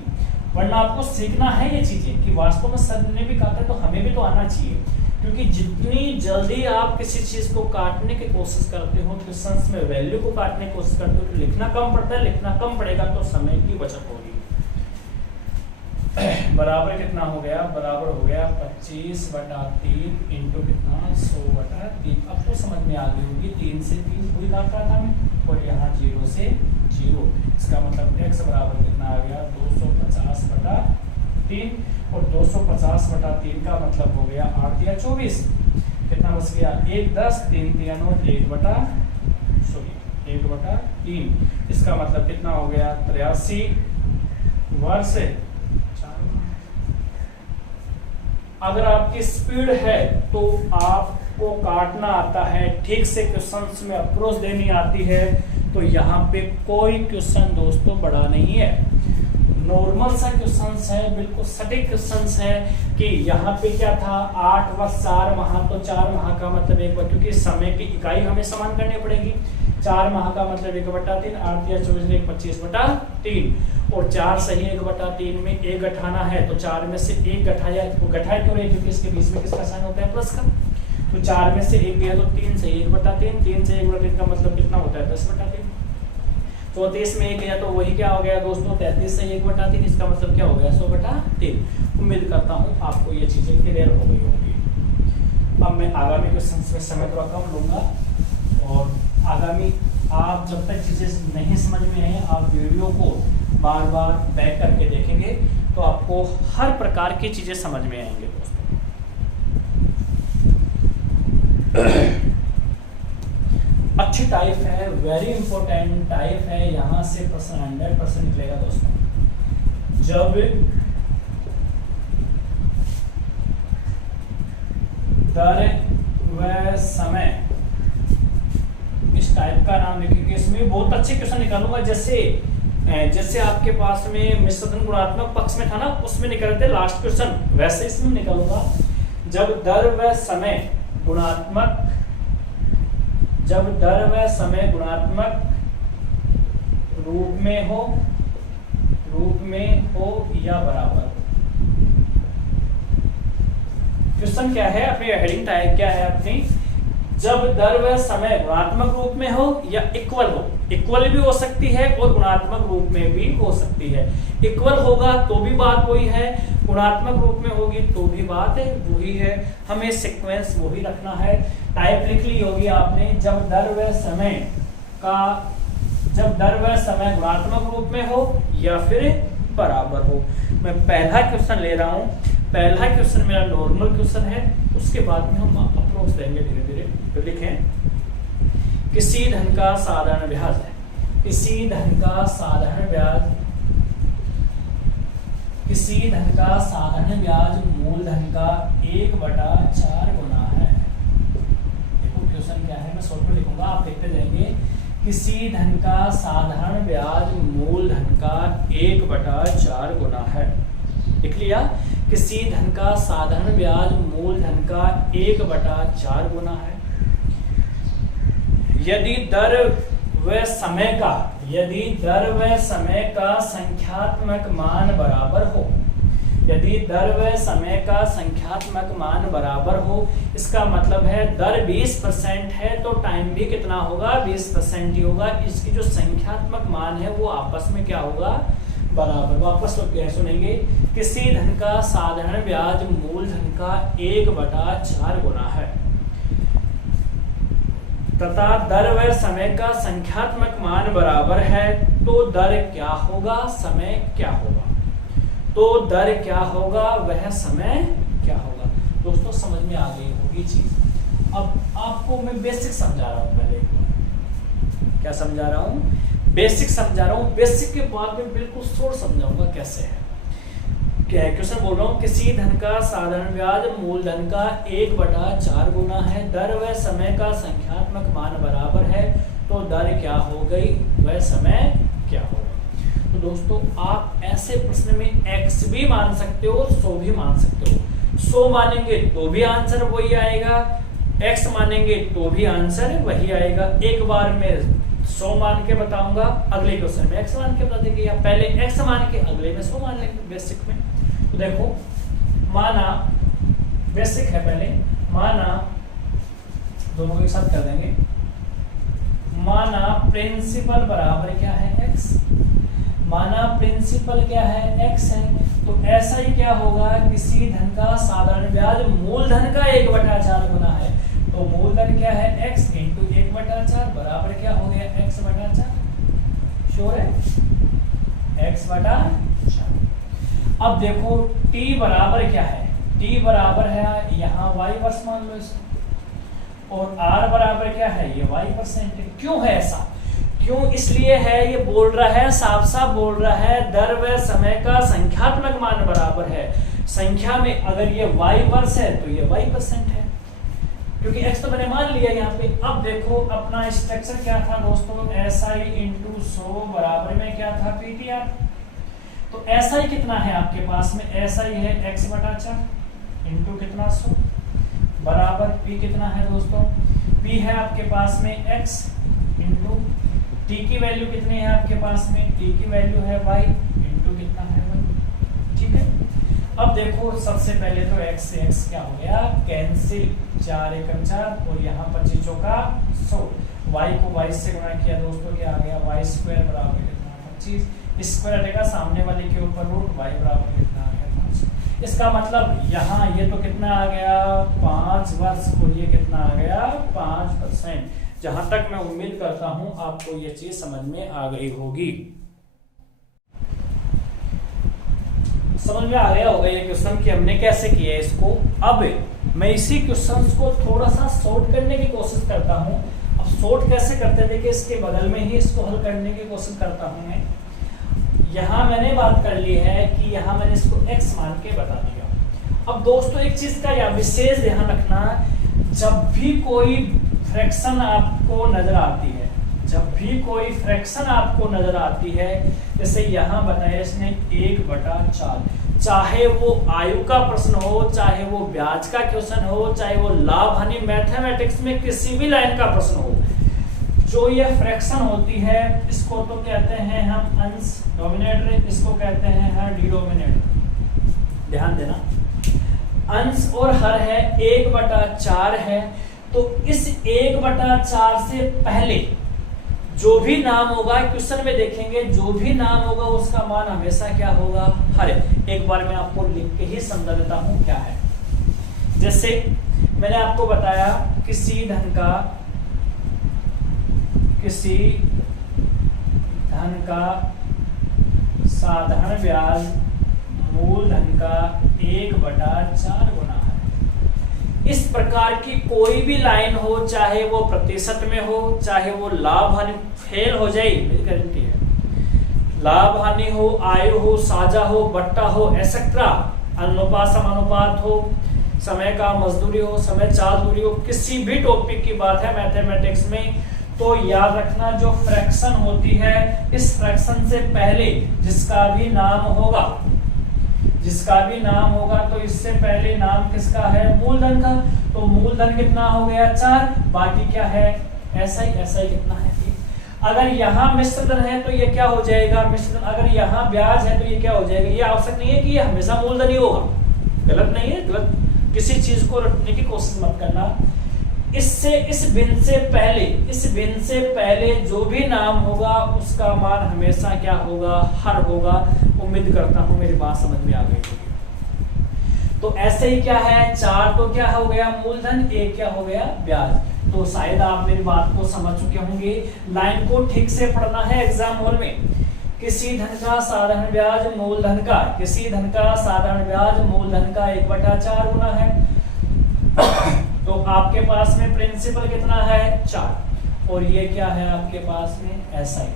वरना आपको सीखना है ये चीजें कि वास्तव में सर ने भी काटा तो हमें भी तो आना चाहिए, क्योंकि जितनी जल्दी आप किसी चीज को काटने की कोशिश करते हो, क्वेश्चंस में वैल्यू को काटने की कोशिश करते हो, तो लिखना कम पड़ता है। लिखना कम पड़ेगा तो समय की बचत होगी। बराबर कितना हो गया? बराबर हो गया 25/3 इंटू कितना? 100/3। अब तो समझ में आ गई होगी। 3 से 3 कोई काट रहा था मैं, और यहाँ 0 से 0। इसका मतलब x बराबर कितना आ गया? 250/3। और 250/3 का मतलब हो गया 8 या 24। कितना बच गया? 1 10, 3 3 और 1/3। इसका मतलब कितना हो गया? 83 वर्ष। अगर आपकी स्पीड है तो आपको काटना आता है, ठीक से क्वेश्चंस में अप्रोच देनी आती है, तो यहाँ पे कोई क्वेश्चन दोस्तों बड़ा नहीं है। नॉर्मल सा क्वेश्चंस है, बिल्कुल सटीक क्वेश्चंस है कि यहाँ पे क्या था? 8 व 4 माह, तो 4 माह का मतलब 1, क्योंकि समय की इकाई हमें समान करनी पड़ेगी। 4 माह का मतलब 1/3, 8 या 24 25/3। और 4 सही 1/3 में 1 घटाना है तो 4 में से 1 घटाया, वो घटाया क्यों? क्योंकि इसके बीच में किसका साइन होता है? प्लस का। तो 4 में से 1 गया तो 3 सही 1/3, 3 से 1/3 का मतलब कितना होता है? 10/3। 34 में 1 गया तो वही क्या हो गया दोस्तों? 33 से 1/3। इसका मतलब क्या हो गया? 100/3। उम्मीद करता हूँ आपको ये चीजें क्लियर हो गई होगी। अब मैं आगामी क्वेश्चन में समय थोड़ा कम लूंगा, और आगामी आप जब तक चीजें नहीं समझ में आए, आप वीडियो को बार बार बैक करके देखेंगे तो आपको हर प्रकार की चीजें समझ में आएंगे दोस्तों। अच्छी टाइप है, वेरी इंपॉर्टेंट टाइप है। यहाँ से प्रश्न 100% निकलेगा दोस्तों। जब दर व समय, इस टाइप का नाम लिखेंगे। इसमें बहुत अच्छे क्वेश्चन निकालूंगा, जैसे आपके पास में मिश्रण गुणात्मक पक्ष में था ना, उसमें निकले थे लास्ट क्वेश्चन, वैसे इसमें निकालूंगा। जब दर व समय गुणात्मक रूप में हो या बराबर। क्वेश्चन क्या है, अपनी हेडिंग टाइप क्या है अपनी, जब दर व समय गुणात्मक रूप में हो या इक्वल हो। इक्वल भी हो सकती है और गुणात्मक रूप में भी हो सकती है। इक्वल होगा तो भी बात वही है, गुणात्मक रूप में होगी तो भी बात वही है। हमें सीक्वेंस वही रखना है। टाइप लिख ली होगी आपने, जब दर व समय गुणात्मक रूप में हो या फिर बराबर हो। मैं पहला क्वेश्चन ले रहा हूं। पहला क्वेश्चन मेरा नॉर्मल क्वेश्चन है, उसके बाद में हम अप्रोच देंगे धीरे धीरे। तो लिखें, किसी धन का साधारण ब्याज है, किसी धन का साधारण ब्याज मूलधन का 1/4 गुना है। देखो क्वेश्चन क्या है, मैं शॉर्ट में लिखूंगा, आप लिखते जाएंगे। किसी धन का साधारण ब्याज मूलधन का 1/4 गुना है। लिख लिया, किसी धन का साधारण ब्याज मूलधन का 1/4 गुना है। यदि दर व समय का संख्यात्मक मान बराबर हो, यदि दर व समय का संख्यात्मक मान बराबर हो, इसका मतलब है दर 20% है तो टाइम भी कितना होगा, 20% ही होगा। इसकी जो संख्यात्मक मान है वो आपस में क्या होगा, बराबर। वापस तो क्या सुनेंगे, किसी धन का साधारण ब्याज मूलधन का 1/4 गुना है तथा दर व समय का संख्यात्मक मान बराबर है, तो दर क्या होगा, समय क्या होगा। तो दर क्या होगा, वह समय क्या होगा। दोस्तों समझ में आ गई होगी चीज। अब आपको मैं बेसिक समझा रहा हूं, पहले क्या समझा रहा हूं, बेसिक समझा रहा हूं। बेसिक के बाद में बिल्कुल शॉर्ट समझाऊंगा कैसे है। क्या है, क्वेश्चन बोल रहा हूं, किसी धन का साधारण ब्याज मूलधन का 1/4 गुना है, दर व समय का संख्यात्मक मान बराबर है, तो दर क्या हो गई, वह समय क्या होगा। तो दोस्तों आप ऐसे प्रश्न में x भी मान सकते हो, 100 भी मान सकते हो। 100 मानेंगे तो भी आंसर वही आएगा, x मानेंगे तो भी आंसर वही आएगा। एक बार में 100 मान के बताऊंगा, अगले क्वेश्चन में x मान के बता देंगे, या पहले x मान के अगले में 100 मान लेंगे बेसिक में। तो देखो, माना बेसिक है, पहले माना दोनों को एक साथ कर देंगे। माना प्रिंसिपल बराबर क्या है, x। माना प्रिंसिपल क्या है, x है, तो ऐसा ही क्या होगा, किसी धन का साधारण ब्याज मूलधन का 1/4 गुना है, तो मूलधन क्या है, x इंटू 1/4 बराबर क्या हो गया, x/4। श्योर है, x/4। अब देखो t बराबर क्या है, t बराबर है यहाँ y वर्ष मान लो इसको, और r बराबर क्या है, ये y%। क्यों है ऐसा, क्यों इसलिए है, ये बोल रहा है, साफ साफ बोल रहा है, दर व समय का संख्यात्मक मान बराबर है। संख्या में अगर ये y वर्ष है तो ये y% है, क्योंकि x तो मैंने मान लिया यहाँ पे। अब देखो अपना स्ट्रक्चर क्या था दोस्तों, SI इंटू 100 बराबर में क्या था, PTR। तो SI कितना है आपके पास में, SI है x/4 इंटू कितना 100 बराबर P कितना है दोस्तों, P है आपके पास में x इंटू t की वैल्यू कितनी है आपके पास में, t की वैल्यू है y इंटू कितना है y। ठीक है, अब देखो सबसे पहले तो x से x क्या हो गया, कैंसिल, 4 एकम 4 और यहाँ 25 चौका 100। y को y से गुणा किया दोस्तों, क्या आ गया, y² बराबर कितना 25, स्क्वायर हटेगा सामने वाले के ऊपर रूट, y बराबर कितना आ गया 5। इसका मतलब यहाँ ये तो कितना आ गया 5 वर्ष को, ये कितना आ गया 5%। जहां तक मैं उम्मीद करता हूं आपको ये चीज समझ में आ गई होगी, समझ में आ गया होगा ये क्वेश्चन कि हमने कैसे किया इसको। अब मैं इसी क्वेश्चन को थोड़ा सा शॉर्ट करने की कोशिश करता हूं। अब शॉर्ट कैसे करते, देखिए इसके बगल में ही इसको हल करने की कोशिश करता हूं मैं। यहाँ मैंने बात कर ली है कि यहाँ मैंने इसको x मान के बता दिया। अब दोस्तों एक चीज का या विशेष ध्यान रखना, जब भी कोई फ्रैक्शन आपको नजर आती है, जब भी कोई फ्रैक्शन आपको नजर आती है, जैसे यहां बताया इसने 1/4, चाहे वो आयु का प्रश्न हो, चाहे वो ब्याज का क्वेश्चन हो, चाहे वो लाभ हानि मैथमेटिक्स में किसी भी लाइन का प्रश्न हो, जो ये फ्रैक्शन होती है इसको तो कहते हैं हम अंश डोमिनेटर, इसको कहते हैं हर डिनोमिनेटर। ध्यान देना, अंश और हर है 1/4 है, तो इस 1/4 से पहले जो भी नाम होगा, क्वेश्चन में देखेंगे जो भी नाम होगा उसका मान हमेशा क्या होगा, हर। एक बार मैं आपको लिख के ही समझा देता हूं क्या है। जैसे मैंने आपको बताया किसी धन का साधारण ब्याज मूलधन का 1/4 गुना है। इस प्रकार की कोई भी लाइन हो, चाहे वो प्रतिशत में हो, चाहे वो लाभ हानि फेल हो जाए, मेरी गारंटी है, लाभ हानि हो, आयु हो, साझा हो, बट्टा हो, एक्सेट्रा, अनुपात समानुपात हो, समय का मजदूरी हो, समय चाल दूरी हो, किसी भी टॉपिक की बात है मैथमेटिक्स में, तो याद रखना जो फ्रैक्शन होती है, इस फ्रैक्शन से पहले जिसका भी नाम होगा तो इससे पहले नाम किसका है, मूलधन का। तो मूलधन कितना हो गया 4, बाकी क्या है ऐसा ही कितना है 1। अगर यहाँ मिश्रधन है तो ये क्या हो जाएगा मिश्रधन, अगर यहाँ ब्याज है तो ये क्या हो जाएगा, ये आवश्यक नहीं है कि ये हमेशा मूलधन ही होगा, गलत नहीं है, गलत किसी चीज को रटने की कोशिश मत करना। इस भिन्न से पहले जो भी नाम होगा उसका मान हमेशा क्या होगा, हर होगा। उम्मीद करता हूं मेरी बात समझ में आ गई होगी। तो ऐसे ही क्या है, 4 तो क्या हो गया मूलधन, 1 क्या हो गया ब्याज। तो शायद आप मेरी बात को समझ चुके होंगे। लाइन को ठीक से पढ़ना है एग्जाम हॉल में। किसी धन का साधारण ब्याज मूलधन का, किसी धन का साधारण ब्याज मूलधन का 1/4 गुना है। तो आपके पास में प्रिंसिपल कितना है 4, और ये क्या है आपके पास में एसआई।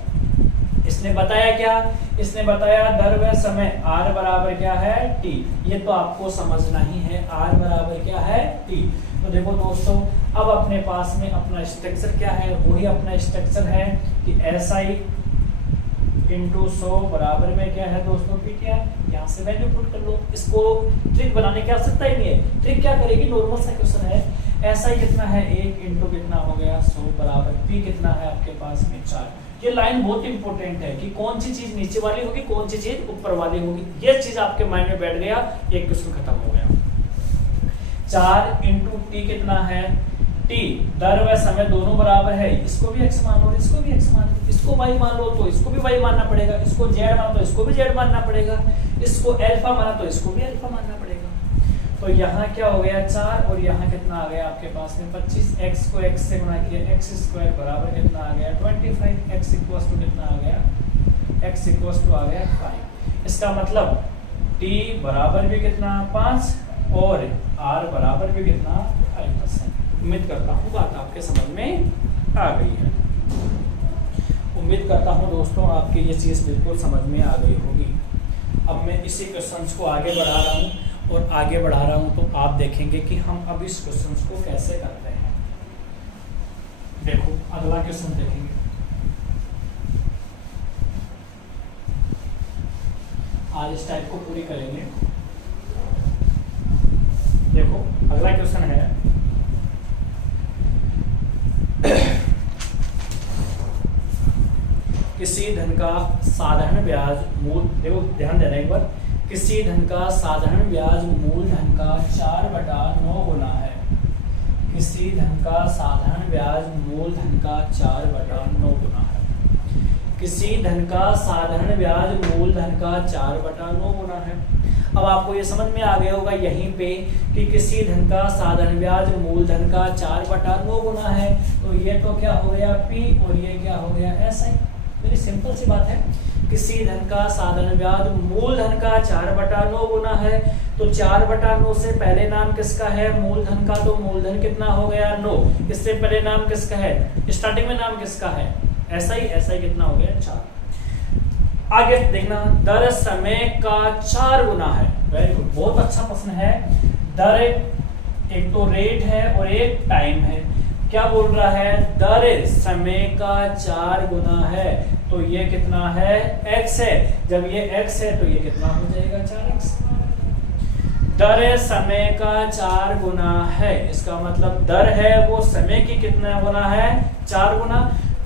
इसने बताया क्या, इसने बताया दर व समय r बराबर क्या है t। ये तो आपको समझना ही है, r बराबर क्या है t। तो देखो दोस्तों, अब अपने पास में अपना स्ट्रक्चर क्या है, वही अपना स्ट्रक्चर है कि एसआई इंटू 100 बराबर में क्या है दोस्तों पीटीआर। यहाँ से वैल्यू पुट कर लो, इसको ट्रिक बनाने की आवश्यकता ही नहीं है। ट्रिक क्या करेगी, नॉर्मल सा क्वेश्चन है, ऐसा ही कितना है 1 इंटू कितना हो गया 100 बराबर पी कितना है आपके पास में 4। ये लाइन बहुत इंपॉर्टेंट है कि कौन सी चीज नीचे वाली होगी, कौन सी चीज ऊपर वाली होगी। ये चीज आपके माइंड में बैठ गया, ये क्वेश्चन खत्म हो गया। 4 इंटू टी कितना है t, दर व समय दोनों बराबर है, इसको भी x मान लो, इसको भी x मान लो, इसको y मान लो तो इसको भी y मानना पड़ेगा, इसको z मानो तो इसको भी z मानना पड़ेगा, इसको अल्फा माना तो इसको भी अल्फा मानना पड़ेगा। तो यहाँ क्या हो गया 4, और यहाँ कितना आ गया आपके पास में 25। x को x से गुणा किया, x स्क्वायर बराबर कितना आ गया 25। x इक्वल्स टू कितना आ गया, x इक्वल्स टू आ गया 5। इसका मतलब t बराबर भी कितना 5 और r बराबर भी कितना 5%। उम्मीद करता हूँ बात आपके समझ में आ गई है। उम्मीद करता हूँ दोस्तों आपकी ये चीज़ बिल्कुल समझ में आ गई होगी। अब मैं इसी क्वेश्चंस को आगे बढ़ा रहा हूँ, और आगे बढ़ा रहा हूँ तो आप देखेंगे कि हम अब इस क्वेश्चंस को कैसे करते हैं। देखो अगला क्वेश्चन देखेंगे, आज इस टाइप को पूरी करेंगे। देखो अगला क्वेश्चन है किसी धन का साधारण ब्याज मूल, देखो ध्यान देना एक बार, किसी धन का साधारण ब्याज मूलधन का 4/9 गुना है। किसी धन का साधारण ब्याज मूलधन का 4/9 गुना है। किसी धन का साधारण ब्याज मूलधन का 4/9 गुना है। अब आपको ये समझ में आ गया होगा यहीं पे कि किसी धन का साधारण ब्याज मूलधन का 4/9 गुना है। तो ये तो क्या हो गया P, और ये क्या हो गया SI। मेरी सिंपल सी बात है, किसी धन का साधारण ब्याज मूलधन का 4/9 गुना है। तो 4/9 से पहले नाम किसका है मूलधन का, तो मूलधन कितना हो गया 9। इससे पहले नाम किसका है, स्टार्टिंग में नाम किसका है SI कितना हो गया 4। आगे देखना, दर समय का 4 गुना है। वेरी गुड, बहुत अच्छा प्रश्न है। दर एक तो रेट है और एक टाइम है। क्या बोल रहा है? दर समय का 4 गुना है, तो ये कितना है? x है। जब ये x है तो ये कितना हो जाएगा? 4x। दर समय का 4 गुना है, इसका मतलब दर है वो समय की कितना गुना है? 4 गुना।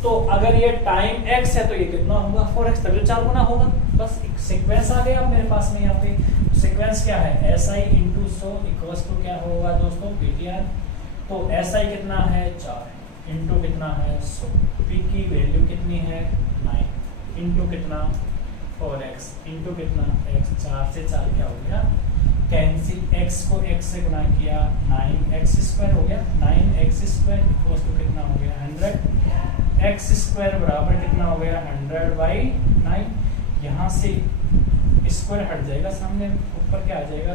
तो अगर ये टाइम x है तो ये कितना होगा? 4x, तभी 4 गुना होगा। बस एक सीक्वेंस आ गया मेरे पास में यहाँ पे। सीक्वेंस क्या है? SI इंटू 100 इक्वल्स टू क्या होगा दोस्तों? PTR। तो SI कितना है? 4 इंटू कितना है? 100। P की वैल्यू कितनी है? 9 इंटू कितना? 4x इंटू कितना? x। 4 से 4 क्या हो गया? कैंसिल, x को x से गुना किया, 9x स्क्वायर हो गया। 9x स्क्वायर इक्वल्स टू कितना हो गया? 100। x स्क्वायर बराबर कितना हो गया? 100/9। यहाँ से स्क्वायर हट जाएगा, सामने ऊपर क्या आ जाएगा?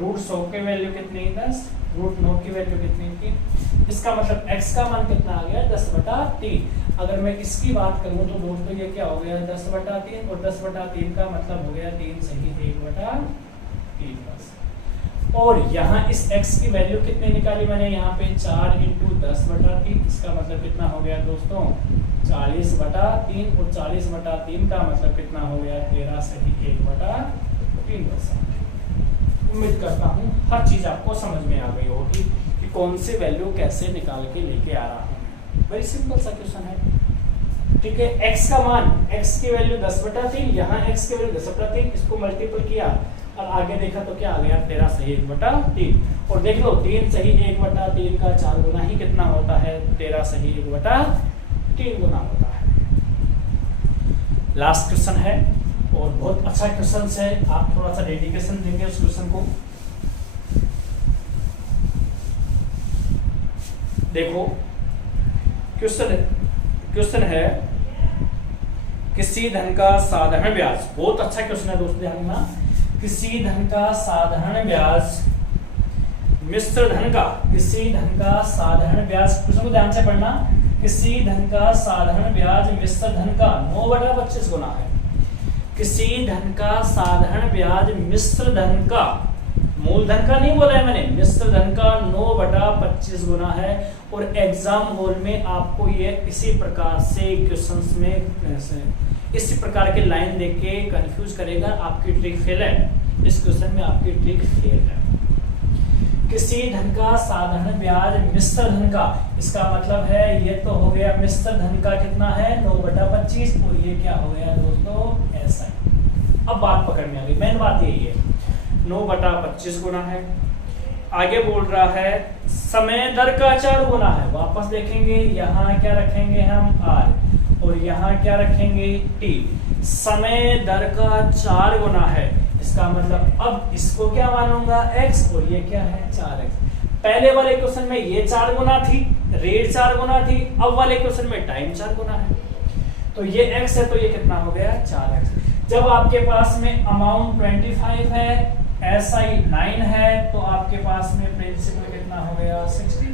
रूट 100 की वैल्यू कितनी? 10। रूट 9 की वैल्यू कितनी थी? इसका मतलब x का मान कितना आ गया? 10/3। अगर मैं इसकी बात करूं तो दोस्तों ये क्या हो गया? 10/3। और 10/3 का मतलब हो गया 3 सही 1/3 बस। और यहाँ इस x की वैल्यू कितनी निकाली मैंने? यहाँ पे 4 इंटू 10/3। इसका मतलब कितना हो गया दोस्तों? 40/3। और 40/3 का मतलब कितना हो गया? 13 सही 1/3 बस। उम्मीद करता हूँ हर चीज आपको समझ में आ गई होगी कि कौन सी वैल्यू कैसे निकाल के लेके आ रहा हूँ। वेरी सिंपल सा क्वेश्चन है, ठीक है। x का मान, x की वैल्यू 10/3, यहाँ x की वैल्यू 10/3, इसको मल्टीपल किया और आगे देखा तो क्या आ गया? 13 सही 1/3। और देख लो 3 सही 1/3 का 4 गुना ही कितना होता है? 13 सही 1/3 गुना होता है। लास्ट क्वेश्चन है और बहुत अच्छा क्वेश्चन है, आप थोड़ा सा डेडिकेशन देंगे उस क्वेश्चन को। देखो क्वेश्चन है किसी धन का साधारण ब्याज। बहुत अच्छा क्वेश्चन है दोस्तों, ध्यान देना। किसी धन का साधारण ब्याज मिश्र धन का, किसी धन का साधारण ब्याज, क्वेश्चन को ध्यान से पढ़ना। किसी धन का साधारण ब्याज मिश्र धन का 9/25 गुना है। किसी धन का साधारण ब्याज मिश्र धन का, मूलधन का नहीं बोला है मैंने, मिश्र धन का 9/25 गुना है। और एग्जाम हॉल में आपको ये इसी प्रकार से क्वेश्चंस में इसी प्रकार के लाइन देख के कंफ्यूज करेगा। आपकी ट्रिक फेल है, इस क्वेश्चन में आपकी ट्रिक फेल है। किसी धन का साधारण ब्याज मिश्र धन का, इसका मतलब है ये तो हो गया मिश्र धन का कितना है? 9/25। और ये क्या हो गया दोस्तों? ऐसा। अब बात पकड़ में आ गई, मेन बात यही है, 9/25 गुना है। आगे बोल रहा है समय दर का 4 गुना है। वापस देखेंगे, यहाँ क्या रखेंगे हम? r, और यहाँ क्या रखेंगे? t। समय दर का 4 गुना है, इसका मतलब अब इसको क्या मानूंगा? x, और ये क्या है? 4x। पहले वाले क्वेश्चन में ये 4 गुना थी, रेट 4 गुना थी, अब वाले क्वेश्चन में टाइम 4 गुना है। तो ये x है तो ये कितना हो गया? 4x। जब आपके पास में अमाउंट 25 है, SI 9 है, तो आपके पास में प्रिंसिपल कितना हो गया? 60।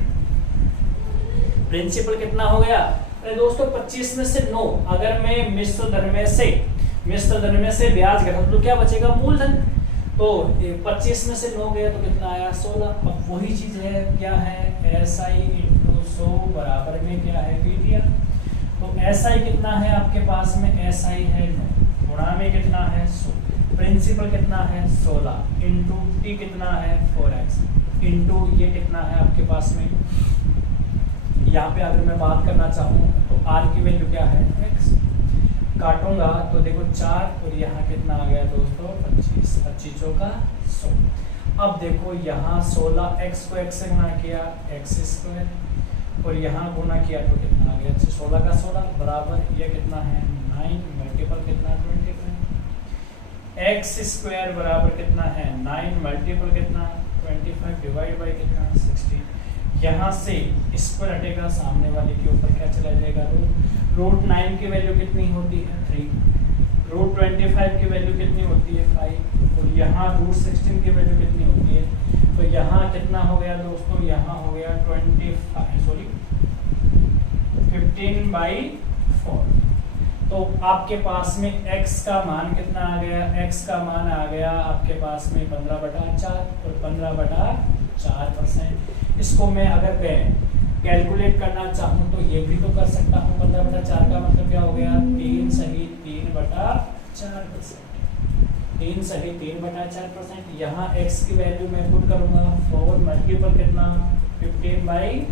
प्रिंसिपल कितना हो गया? अरे दोस्तों 25 में से 9, अगर मैं मिश्र धन में से ब्याज घटा तो क्या बचेगा? मूलधन। तो 25 में से 9 गया तो कितना आया? 16। अब वही चीज है, क्या है? SI इंटू 100 बराबर में क्या है? PTR। तो SI कितना है आपके पास में? SI है 9, गुणा में कितना है? 100। प्रिंसिपल कितना है? 16 इंटू t कितना है? 4x इंटू ये कितना है आपके पास में? यहाँ पे अगर मैं बात करना चाहूँ तो r की वैल्यू क्या है? x। काटूंगा तो देखो 4 और यहाँ कितना आ गया दोस्तों? 25। 25 चौका 100। अब देखो यहाँ 16x को x से गुना किया, x स्क्वायर, और यहाँ गुना किया तो कितना आ गया? 16 का 16 बराबर ये कितना है? 9 मल्टीपल कितना? 25। x स्क्वायर बराबर कितना है? 9 मल्टीपल कितना? 25 डिवाइड बाई कितना? 16। यहाँ से स्क्वायर हटेगा, सामने वाले के ऊपर क्या चला जाएगा? रूट 9 की वैल्यू कितनी होती है? 3। रूट 25 की वैल्यू कितनी होती है? 5। और यहाँ रूट 16 की वैल्यू कितनी होती है? तो यहाँ कितना हो गया दोस्तों? यहाँ हो गया 15/4। तो आपके पास में x का मान कितना आ गया, x का मान आ गया आपके पास में 15/4 और 15/4%। इसको मैं अगर कैलकुलेट करना चाहूँ तो ये भी तो कर सकता हूँ। 15/4 का मतलब क्या हो गया, 3 सही 3/4%। 3 सही 3/4%। यहाँ x की वैल्यू मैं पुट करूँगा 4 मल्टीपल कितना 15/4।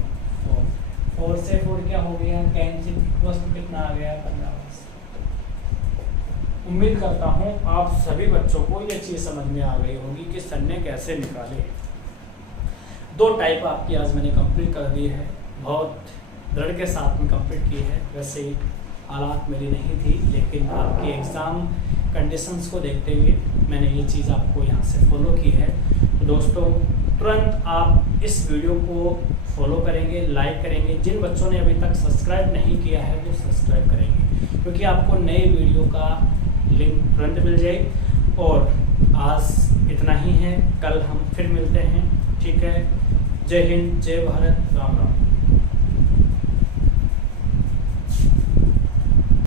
4 से 4 क्या हो गया कैंसिल, वस्तु कितना आ गया 15%। उम्मीद करता हूँ आप सभी बच्चों को ये चीज़ समझ में आ गई होगी कि सर ने कैसे निकाले। 2 टाइप आपकी आज मैंने कंप्लीट कर दी है, बहुत दृढ़ के साथ में कंप्लीट की है। वैसे हालात मेरी नहीं थी, लेकिन आपके एग्ज़ाम कंडीशंस को देखते हुए मैंने ये चीज़ आपको यहाँ से फॉलो की है। तो दोस्तों तुरंत आप इस वीडियो को फॉलो करेंगे, लाइक करेंगे। जिन बच्चों ने अभी तक सब्सक्राइब नहीं किया है वो सब्सक्राइब करेंगे, क्योंकि आपको नए वीडियो का लिंक तुरंत मिल जाएगी। और आज इतना ही है, कल हम फिर मिलते हैं। ठीक है, जय हिंद, जय भारत, राम राम।